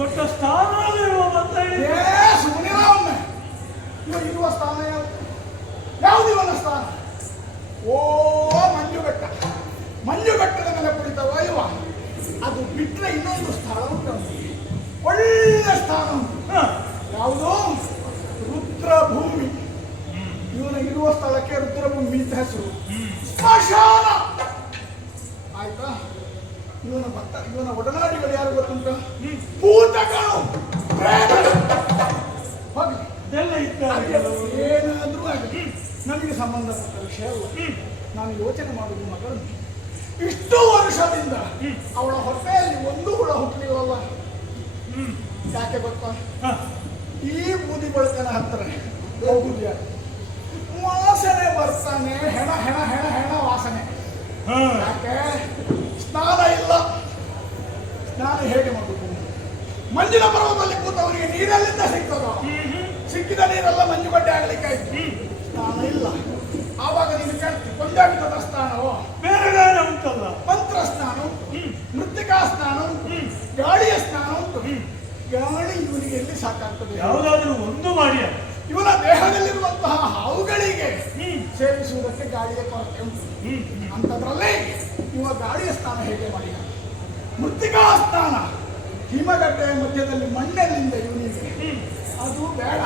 ದೊಡ್ಡ ಸ್ಥಾನದಲ್ಲಿರುವ ಅಂತ ಹೇಳಿ ಸುಮ್ಮನೆ ಒಮ್ಮೆ ಇವ ಇರುವ ಸ್ಥಾನ ಯಾವುದು ಇವನ ಸ್ಥಾನ? ಓ ಮಂಜುಘಟ್ಟ. ಮಂಜುಘಟ್ಟದ ಮೇಲೆ ಕುಳಿತವ ಇವ. ಅದು ಬಿಟ್ಟರೆ ಇನ್ನೊಂದು ಸ್ಥಳ ಉಂಟು, ಒಳ್ಳೆ ಸ್ಥಾನ ಉಂಟು. ಯಾವುದು? ರುದ್ರಭೂಮಿ. ಇವನ ಇರುವ ಸ್ಥಳಕ್ಕೆ ರುದ್ರಭೂಮಿ ಅಂತ ಹೆಸರು. ಸ್ಮಶಾನ ಆಯ್ತಾ? ಇವನ ಒಡನಾಡಿಗಳು ಯಾರು ಗೊತ್ತುಂಟ? ಭೂತಗಳು, ಪ್ರೇತಗಳು. ಹೋಗ್ಲಿ, ಇದೆಲ್ಲ ಇದ್ದಾರೆ. ಏನಾದ್ರೂ ಆಗಲಿ ನಮಗೆ ಸಂಬಂಧಪಟ್ಟ ವಿಷಯ ಅಲ್ಲ. ನಾನು ಯೋಚನೆ ಮಾಡುವುದು ಮಗಳು, ಇಷ್ಟು ವರ್ಷದಿಂದ ಅವಳ ಹೊಟ್ಟೆಯಲ್ಲಿ ಒಂದು ಹುಳ ಹುಟ್ಟಲಿಲ್ಲವಲ್ಲ. ಯಾಕೆ ಗೊತ್ತಾ? ಈ ಬೂದಿ ಬೆಳಕನ ಹತ್ತಿರ ಹೋಗುದು ಯಾಕೆ? ವಾಸನೆ ಬರ್ತಾನೆ, ಹೆಣ ಹೆಣ ಹೆಣ ಹೆಣ ವಾಸನೆ. ಯಾಕೆ? ಸ್ನಾನ ಇಲ್ಲ. ಸ್ನಾನ ಹೇಗೆ ಮಾಡುವುದು? ಮಂಜಿನ ಪರ್ವತದಲ್ಲಿ ಕೂತವರಿಗೆ ನೀರೆಲ್ಲಿಂದ ಸಿಗ್ತದೋ? ಸಿಕ್ಕಿದ ನೀರೆಲ್ಲ ಮಂಜುಗಡ್ಡೆ ಆಗ್ಲಿಕ್ಕಾಯ್ತು. ಸ್ನಾನ ಇಲ್ಲ. ಆವಾಗ ನೀನು ಕೇಳ್ತಿ ಕೊಂಡಾಗಿದ್ದ ಸ್ನಾನವೋ? ಬೇರೆ ಬೇರೆ ಉಂಟಲ್ಲ. ಮಂತ್ರ ಸ್ನಾನ ಉಂಟು, ಮೃತ್ತಿಕಾ ಸ್ನಾನ ಉಂಟು, ಗಾಳಿಯ ಸ್ನಾನ ಉಂಟು. ಗಾಳಿ ಇವನಿಗೆ ಎಲ್ಲಿ ಸಾಕಾಗ್ತದೆ? ಯಾವುದಾದ್ರೂ ಒಂದು ಮಾಡಿ. ಇವನ ದೇಹದಲ್ಲಿರುವಂತಹ ಹಾವುಗಳಿಗೆ ಸೇವಿಸುವುದಕ್ಕೆ ಗಾಳಿಯ ಕೊರತೆ ಉಂಟು. ಅಂಥದ್ರಲ್ಲಿ ಇವ ಗಾಳಿಯ ಸ್ನಾನ ಹೇಗೆ ಮಾಡಿ? ಮೃತ್ತಿಕಾ ಸ್ನಾನ, ಹಿಮಗಡ್ಡೆಯ ಮಧ್ಯದಲ್ಲಿ ಮಣ್ಣಲ್ಲಿಂದ ಇವನಿಗೆ ಅದು ಬೇಡ.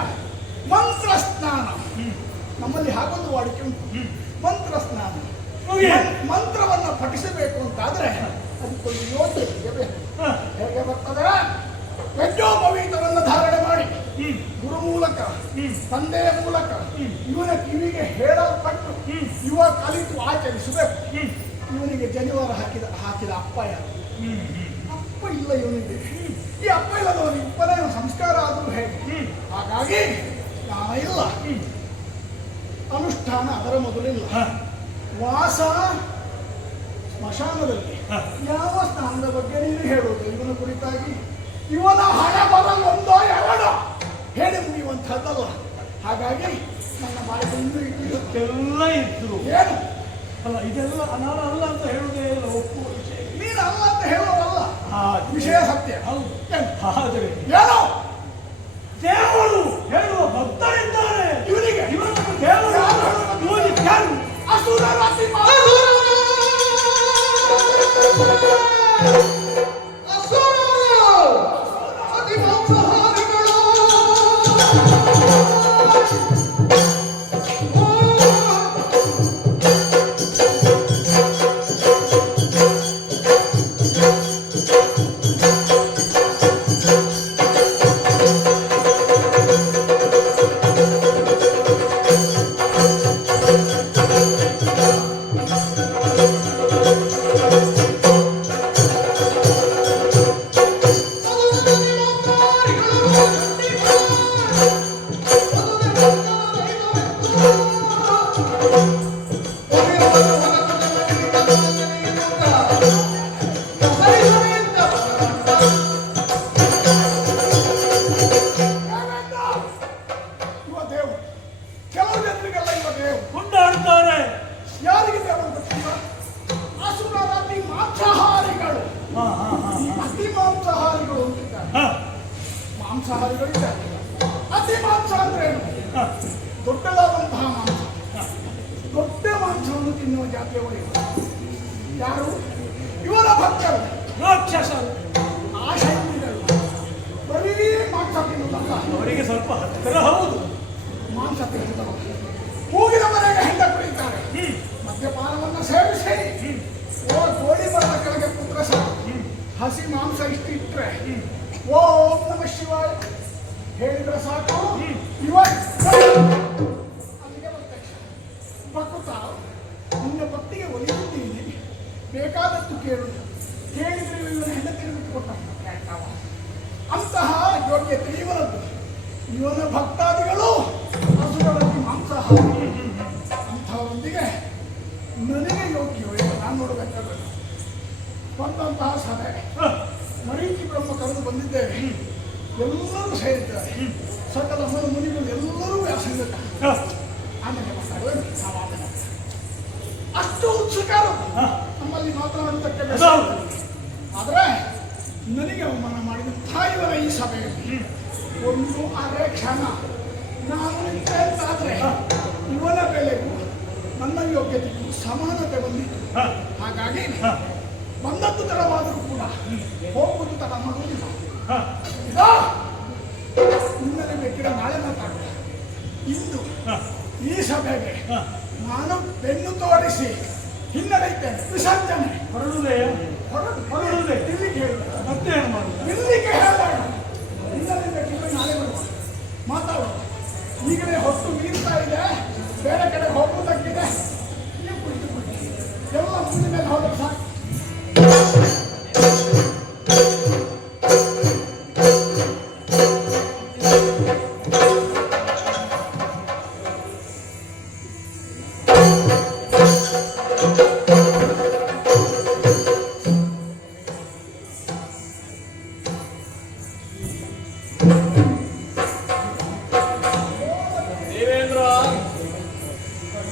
ಮಂತ್ರ ಸ್ನಾನ, ನಮ್ಮಲ್ಲಿ ಹಾಗೊಂದು ವಾಡಿಕೆ ಉಂಟು. ಮಂತ್ರ ಸ್ನಾನ, ಮಂತ್ರವನ್ನು ಪಠಿಸಬೇಕು ಅಂತಾದ್ರೆ ಅದಕ್ಕೊಂದು ಯೋಗ್ಯತೆ ಬೇಕು. ಹೇಗೆ ಬರ್ತದೆ? ಯಜ್ಞೋಪವೀತವನ್ನು ಧಾರಣೆ ಮಾಡಿ ಗುರು ಮೂಲಕ, ತಂದೆಯ ಮೂಲಕ ಇವನ ಕಿವಿಗೆ ಹೇಳಲ್ಪಟ್ಟು ಇವ ಕಲಿತು ಆಚರಿಸಬೇಕು. ಇವನಿಗೆ ಜನಿವಾರ ಹಾಕಿದ ಅಪ್ಪ ಯಾರು? ಅಪ್ಪ ಇಲ್ಲ ಇವನಿಗೆ. ಈ ಅಪ್ಪ ಇಲ್ಲದವನಿಗೆ ಉಪನಯನ ಸಂಸ್ಕಾರ ಆದರೂ ಹೇಗೆ? ಹಾಗಾಗಿ ಜ್ಞಾನ ಇಲ್ಲ, ಅನುಷ್ಠಾನ ಅದರ ಮೊದಲಿಲ್ಲ. ವಾಸ ಸ್ಮಶಾನದಲ್ಲಿ. ಯಾವ ಸ್ನಾನದ ಬಗ್ಗೆ ನೀನು ಹೇಳುವುದು? ಇವನ ಕುರಿತಾಗಿ ಇವನ ಹಣ ಬರಲು ಒಂದೋ ಎರಡೋ ಹೇಳಿ ಮುಗಿಯುವಂತಹದ್ದಲ್ಲ. ಹಾಗಾಗಿ ನನ್ನ ಬಾಯಿಗೆ ಇನ್ನೂ ಎಲ್ಲ ಇದ್ರು ಏನು ಅಲ್ಲ, ಇದೆಲ್ಲ ನಾನು ಅಲ್ಲ ಅಂತ ಹೇಳುವುದೇ ಇಲ್ಲ, ಒಪ್ಪುವ ವಿಷಯ. ನೀನು ಅಲ್ಲ ಅಂತ ಹೇಳುವುದಲ್ಲ, ವಿಷಯ ಸತ್ಯ. ಹೌದು. ಏನು? ಆದರೆ ಏನೋ ದೇವರು ಹೇಳುವ ಭಕ್ತರಿದ್ದಾರೆ. ಇವನಿಗೆ ಇವರನ್ನು ದೇವರು ಯಾರು? ಅಸುರರ ಮಾಂಸಾಹಾರಿಗಳಿದ್ದಾರೆ. ಅತಿ ಮಾಂಸ ಅಂದ್ರೆ ಏನು? ದೊಡ್ಡದಾದಂತಹ ಮಾಂಸ, ದೊಡ್ಡ ಮಾಂಸವನ್ನು ತಿನ್ನುವ ಜಾತಿಯವರು ಯಾರು? ಇವರ ಭಕ್ತರು, ರಾಕ್ಷಸರು, ಆಶೈಗಳು. ಬರೀ ಮಾಂಸ ತಿನ್ನುವುದಲ್ಲ, ಅವರಿಗೆ ಸ್ವಲ್ಪ ಹತ್ತಿರ. ಹೌದು, ಮಾಂಸ ತಿನ್ನುವುದಲ್ಲ. ಮೂಗಿನವರೆಗೆ ಹೆಂಡ ಕುಡಿತಾರೆ, ಮದ್ಯಪಾನವನ್ನು ಸೇವಿಸಿ ಗೋಳಿ ಮರದ ಕೆಳಗೆ ಕುತ್ರ ಸಾಕು. ಹಸಿ ಮಾಂಸ ಇಷ್ಟು ಇಟ್ಟರೆ ಓಂ ನಮಃ ಶಿವಾಯ ಹೇಳಿದ್ರೆ ಸಾಕು. ಅಲ್ಲಿಗೆ ಪ್ರತ್ಯಕ್ಷ ಭಕ್ತ ನಿನ್ನ ಭಕ್ತಿಗೆ ಒಲಿಯುತ್ತೀನಿ, ಬೇಕಾದದ್ದು ಕೇಳು. ಕೇಳಿದ್ರೆ ಇವನ ಹೆಂಡತಿ ಬಿಟ್ಟುಕೊಟ್ಟ ಅಂತಹ ಯೋಗ್ಯತೆ ಇವನದ್ದು. ಇವನ ಭಕ್ತಾದಿಗಳು ಹಸುಗಳಲ್ಲಿ ಮಾಂಸಾಹಾರಿ. ಅಂಥವರೊಂದಿಗೆ ನನಗೆ ಯೋಗ್ಯವೇ ನಾನು ನೋಡಬೇಕಾದ್ರೆ ಬಂದಂತಹ ಸಭೆ ಮರೀಚಿ ಬ್ರಹ್ಮ ಕರೆದು ಬಂದಿದ್ದೇವೆ. ಎಲ್ಲರೂ ಸೇರಿದ್ದಾರೆ, ಸಕಲ ಮುನಿಗಳು ಎಲ್ಲರೂ ವ್ಯಾಸಂಗ. ಆಮೇಲೆ ಮಾತಾಡುವ ಅಷ್ಟು ಉತ್ಸುಕರು ನಮ್ಮಲ್ಲಿ ಮಾತನಾಡುವುದಕ್ಕೆ. ಆದರೆ ನನಗೆ ಅವಮಾನ ಮಾಡಿದ ತಾಯಿಯವರ ಈ ಸಭೆಯಲ್ಲಿ ಒಂದು ಅರೆ ಕ್ಷಣ ನಾನು ನಿಂತೆ ಅಂತಾದ್ರೆ ಇವನ ಬೆಲೆಗೂ ನನ್ನ ಯೋಗ್ಯತೆಗೂ ಸಮಾನತೆ ಬಂದಿತ್ತು. ಹಾಗಾಗಿ ಬಂದದ್ದು ತಡವಾದರೂ ಕೂಡ ಹೋಗುವುದು ತಡ ಮಾಡುವುದಿಲ್ಲ. ನಿನ್ನಲ್ಲಿ ಬೇಕಿರೋ ನಾಳೆ ಮಾತಾಡ್ತೇನೆ. ಇಂದು ಈ ಸಭೆಗೆ ನಾನು ಬೆನ್ನು ತೋರಿಸಿ ಹಿನ್ನಡೆಯುತ್ತೇನೆ. ವಿಸರ್ಜನೆ ಹೊರಡುದೇ ಹೊರಡುದೇ ಇಲ್ಲಿಗೆ ಹೇಳಿದೆ. ಮತ್ತೆ ಏನು ಮಾಡುದು? ಇಲ್ಲಿಗೆ ಹೇಳಿದಾಗ ಹಿನ್ನಡೆ ಬೇಕಿದ್ರೆ ನಾಳೆ ಬರುವ ಮಾತಾಡುವ. ಈಗಲೇ ಹೊತ್ತು ಮೀರ್ತಾ ಇದೆ, ಬೇರೆ ಕಡೆ ಹೋಗುವುದಕ್ಕಿದೆ. ನೀವು ಕುಳಿತುಕೊಳ್ಳಿ. ಎಲ್ಲ ಮುಂದಿನ ಮೇಲೆ ಹೋದ್ರೆ ಸಾಕು. ದೇವೇಂದ್ರ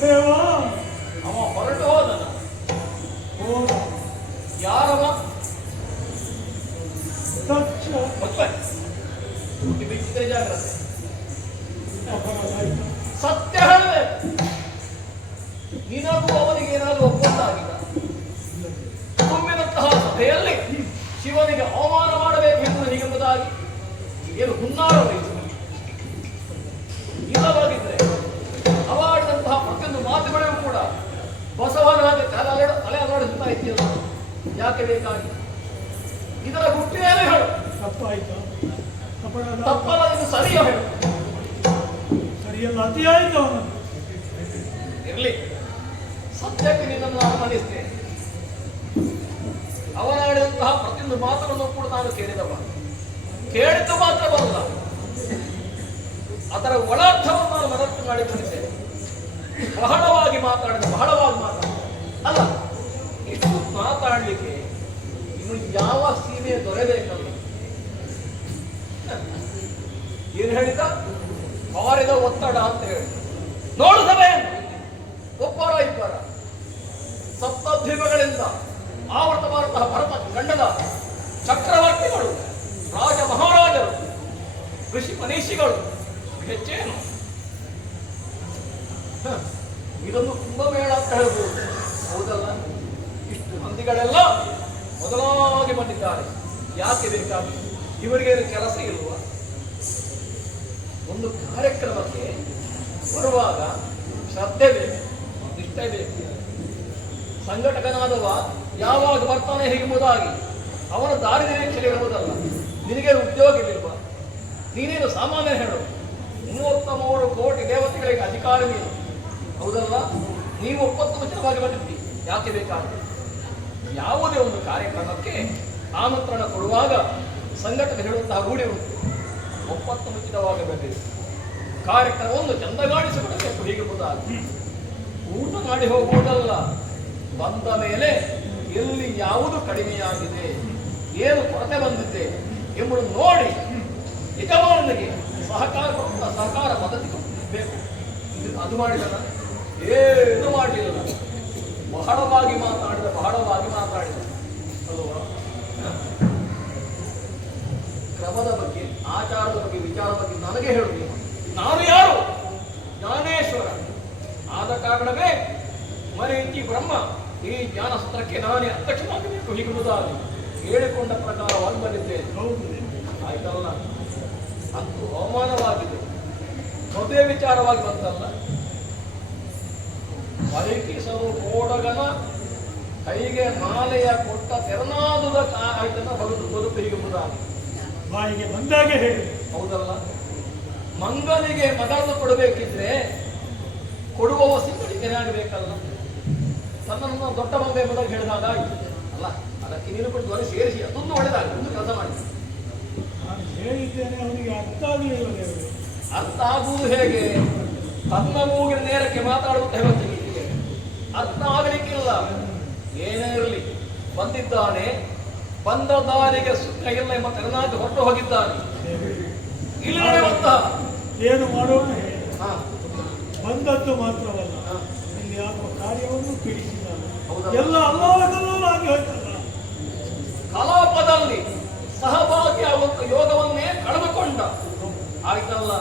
ದೇವ ಅವ ಹೊರಟು ಹೋದನ. ಹೋದ ಯಾರವ? ದಕ್ಷ ಮತ್ತೆ ಬಿಟ್ಟಿದ್ರೆ ಜಾಗ್ರತೆ. ಅಪರಾಧ ಸತ್ಯ ಹೇಳಬೇಕು. ನಿನಗೂ ಅವನಿಗೆ ಏನಾದರೂ ಒಪ್ಪಂದ ಆಗಿದೆ? ತುಂಬಿದಂತಹ ಸಭೆಯಲ್ಲಿ ಶಿವನಿಗೆ ಅವಮಾನ ಮಾಡಬೇಕೆಂದು ಹೀಗೆಂಬುದಾಗಿ ಏನು ಹುನ್ನಾರವಹಿಸಿ ಇಲ್ಲವಾಗಿದ್ರೆ ಅವಾಡಿದಂತಹ ಪ್ರತಿಯೊಂದು ಮಾತುಗಳಿಗೂ ಕೂಡ ಬಸವನ ಹಾಗೆ ತಲೆ ಅಲ್ಲಾಡಿಸುತ್ತಾ ಇದೆಯಲ್ಲ, ಯಾಕೆ ಬೇಕಾಗಿ? ಇದರ ಗುಟ್ಟೇನು ಹೇಳು. ತಪ್ಪಾಯ್ತಾ? ಅಪರಾಧ ತಪ್ಪಲ್ಲ, ಇದು ಸರಿಯ ಹೇಳು. ಸರಿಯಲ್ಲ, ಅತಿಯಾಯ್ತು ಅವನು. ಇರ್ಲಿ, ಸತ್ಯಕ್ಕೆ ನಿನ್ನನ್ನು ನಾನು ಮನ್ನಿಸ್ತೇನೆ. ಅವನಾಡಿದಂತಹ ಪ್ರತಿಯೊಂದು ಮಾತುಗಳನ್ನು ಕೂಡ ನಾನು ಕೇಳಿದವ. ಕೇಳಿದ್ದು ಮಾತ್ರವಲ್ಲ, ಅದರ ಒಳಾರ್ಥವನ್ನು ನಾನು ಮನಸ್ಸು ಮಾಡಿಕೊಂಡಿದ್ದೇನೆ. ಬಹಳವಾಗಿ ಮಾತಾಡಿದ ಅಲ್ಲ, ಇಷ್ಟು ಮಾತಾಡಲಿಕ್ಕೆ ಇನ್ನು ಯಾವ ಸೀಮೆ ದೊರೆಬೇಕಲ್ಲ. ಏನು ಹೇಳಿದ? ಹಾರಿದ ಒತ್ತಡ ಅಂತ ಹೇಳಿ. ನೋಡು ಸಭೆಯನ್ನು, ಒಬ್ಬರ ಇಬ್ಬರ ಸಪ್ತದ್ವೀಪಗಳಿಂದ ಆವೃತವಾದಂತಹ ಭರತ ಗಂಡದ ಚಕ್ರವರ್ತಿಗಳು, ರಾಜ ಮಹಾರಾಜರು, ಋಷಿ ಮನೀಷಿಗಳು, ಹೆಚ್ಚೇನು ಇದೊಂದು ಕುಂಭಮೇಳ ಅಂತ ಹೇಳ್ಬೋದು. ಹೌದಲ್ಲ? ಇಷ್ಟು ಮಂದಿಗಳೆಲ್ಲ ಮೊದಲಾಗಿ ಬಂದಿದ್ದಾರೆ. ಯಾಕೆ ಬೇಕಾಗಿ? ಇವರಿಗೇನು ಕೆಲಸ ಇಲ್ವಾ? ಒಂದು ಕಾರ್ಯಕ್ರಮಕ್ಕೆ ಬರುವಾಗ ಶ್ರದ್ಧೆ ಬೇಕು, ನಿಷ್ಠೆ ಬೇಕು. ಸಂಘಟಕನಾದವ ಯಾವಾಗ ಬರ್ತಾನೆ ಹೀಗೆಂಬುದಾಗಿ ಅವನ ದಾರಿ ನಿರೀಕ್ಷೆಯಿರುವುದಲ್ಲ. ನಿನಗೇನು ಉದ್ಯೋಗವಿಲ್ವಾ? ನೀನೇನು ಸಾಮಾನ್ಯ ಹೇಳು. 33 ಕೋಟಿ ದೇವತೆಗಳಿಗೆ ಅಧಿಕಾರಿ ನೀನು, ಹೌದಲ್ಲ? ನೀವು ಒಪ್ಪತ್ತು ಮುಂಚಿತವಾಗಿ ಬಂದಿದ್ದಿ. ಯಾಕೆ ಬೇಕಾಗಿದೆ? ಯಾವುದೇ ಒಂದು ಕಾರ್ಯಕ್ರಮಕ್ಕೆ ಆಮಂತ್ರಣ ಕೊಡುವಾಗ ಸಂಘಟನೆ ಹೇಳುವಂತಹ ರೂಢಿ ಉಂಟು. ಒಪ್ಪತ್ತು ಮುಂಚಿತವಾಗಬೇಕು. ಕಾರ್ಯಕ್ರಮವನ್ನು ಚಂದಗಾಣಿಸಿಕೊಳ್ಳಬೇಕು. ಹೀಗೆಂಬುದಾಗಿ ಊಟ ಮಾಡಿ ಹೋಗುವುದಲ್ಲ. ಬಂದ ಮೇಲೆ ಎಲ್ಲಿ ಯಾವುದು ಕಡಿಮೆಯಾಗಿದೆ, ಏನು ಕೊರತೆ ಬಂದಿದೆ ಎಂಬುದನ್ನು ನೋಡಿ ಯಜಮಾನನಿಗೆ ಸಹಕಾರ ಪದ್ಧತಿ ಬೇಕು. ಅದು ಮಾಡಿದನ? ಏನು ಮಾಡಲಿಲ್ಲ. ಬಹಳವಾಗಿ ಮಾತಾಡಿದ ಅಲ್ವಾ? ಕ್ರಮದ ಬಗ್ಗೆ, ಆಚಾರದ ಬಗ್ಗೆ, ವಿಚಾರದ ಬಗ್ಗೆ ನನಗೆ ಹೇಳುವುದು. ನಾನು ಯಾರು? ಜ್ಞಾನೇಶ್ವರ. ಆದ ಕಾರಣವೇ ಮರೀಚಿ ಬ್ರಹ್ಮ ಈ ಜ್ಞಾನ ಸತ್ರಕ್ಕೆ ನಾನೇ ಅಧ್ಯಕ್ಷನಾಗಬೇಕು ಹೀಗುವುದಾಗಿ ಹೇಳಿಕೊಂಡ ಪ್ರಕಾರವಾಗಿ ಬಂದಿದ್ದೇನೆ. ಆಯ್ತಲ್ಲ? ಅಂತೂ ಅವಮಾನವಾಗಿದೆ. ಮದುವೆ ವಿಚಾರವಾಗಿ ಬಂತಲ್ಲ, ಪರೀಕ್ಷಿಸಲು ಕೋಡಗನ ಕೈಗೆ ಮಾಲೆಯ ಕೊಟ್ಟ ತೆರನಾದುದ ಆಯ್ತನ ಬದುಕು ಹೀಗೆಂಬುದಾಗಿ ಬಾಯಿಗೆ ಬಂದಾಗೆ ಹೇಳಿ. ಹೌದಲ್ಲ? ಮಂಗನಿಗೆ ಮಗಳನ್ನು ಕೊಡಬೇಕಿದ್ರೆ ಕೊಡುವವ ಸಿಂಗಡಿಕೆನೇ ಆಗಬೇಕಲ್ಲ. ತನ್ನನ್ನು ದೊಡ್ಡ ಮಂಗ ಎಂಬುದಾಗಿ ಹೇಳಿದಾಗ ಆಯ್ತು ಅಲ್ಲ. ಅದಕ್ಕೆ ನೀನು ಕೂಡ ಧ್ವನಿ ಸೇರಿಸಿ ಅದೊಂದು ಒಳ್ಳೆದಾಗ ಒಂದು ಕೆಲಸ ಮಾಡಿ. ನಾನು ಹೇಳಿದ್ದೇನೆ, ಅವನಿಗೆ ಅರ್ಥ ಆಗಲಿಲ್ಲ. ಅರ್ಥ ಆಗುವುದು ಹೇಗೆ? ತನ್ನ ಮೂಗಿನ ನೇರಕ್ಕೆ ಮಾತಾಡುವುದು ಹೇಳ್ತೀನಿ. ಅರ್ಥ ಆಗಲಿಕ್ಕಿಲ್ಲ. ಏನೇ ಇರಲಿ, ಬಂದಿದ್ದಾನೆ, ಬಂದ ದಾರಿಗೆ ಸುತ್ತ ಇಲ್ಲ ಎಂಬ ತೆರನಾಗಿ ಹೊರಟು ಹೋಗಿದ್ದಾನೆ. ಇಲ್ಲಿ ನಡೆಯುವಂತಹ ಏನು ಮಾಡೋಣ ಹೇಳಿ. ಬಂದದ್ದು ಮಾತ್ರವಲ್ಲ, ಇಲ್ಲಿ ಆಗುವ ಕಾರ್ಯವನ್ನು ತಿಳಿಸಿದ ಎಲ್ಲ ಅಲ್ಲವಲ್ಲೂ ಆಗಿ ಹೋಯ್ತಲ್ಲ. ಕಲಾಪದಲ್ಲಿ ಸಹಭಾಗಿಯಾಗುವಂತ ಯೋಗವನ್ನೇ ಕಳೆದುಕೊಂಡ. ಆಯ್ತಲ್ಲ,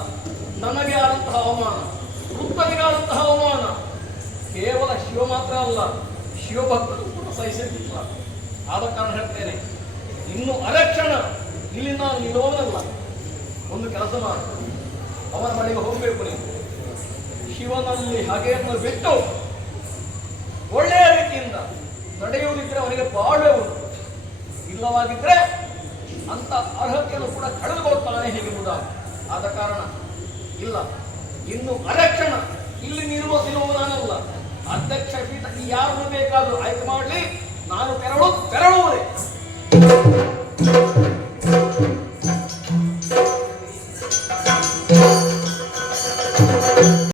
ನನಗೆ ಆದಂತಹ ಅವಮಾನ, ವೃತ್ತನಿಗಾದಂತಹ ಅವಮಾನ ಕೇವಲ ಶಿವ ಮಾತ್ರ ಅಲ್ಲ, ಶಿವಭಕ್ತರು ಕೂಡ ಸಹಿಸಲಿಲ್ಲ. ಆದ ಕಾರಣ ಹೇಳ್ತೇನೆ, ಇನ್ನು ಅರಕ್ಷಣ ಇಲ್ಲಿ ನಾನು ನಿಲ್ಲೋನಲ್ಲ. ಒಂದು ಕೆಲಸ ಮಾಡು, ಅವನ ಬಳಿಗೆ ಹೋಗಬೇಕು ನೀನು. ಶಿವನಲ್ಲಿ ಹಗೆಯನ್ನು ಬಿಟ್ಟು ಒಳ್ಳೆಯ ರೀತಿಯಿಂದ ನಡೆಯುವುದಿದ್ರೆ ಅವನಿಗೆ ಬಾಳ್ವೆ ಉಂಟು, ಇಲ್ಲವಾಗಿದ್ರೆ ಅಂತ ಅರ್ಹತೆಯನ್ನು ಕೂಡ ಕಳೆದುಕೊಳ್ತಾನೆ ಹೇಗಿರುವುದ. ಆದ ಕಾರಣ ಇಲ್ಲ, ಇನ್ನು ಅರಕ್ಷಣ ಇಲ್ಲಿ ನಿಲ್ಲುವ ನಾನಲ್ಲ. ಅಧ್ಯಕ್ಷ ಪೀಠಕ್ಕೆ ಯಾರನ್ನು ಬೇಕಾದರೂ ಆಯ್ಕೆ ಮಾಡಲಿ, ನಾನು ತೆರಳುವುದೇ.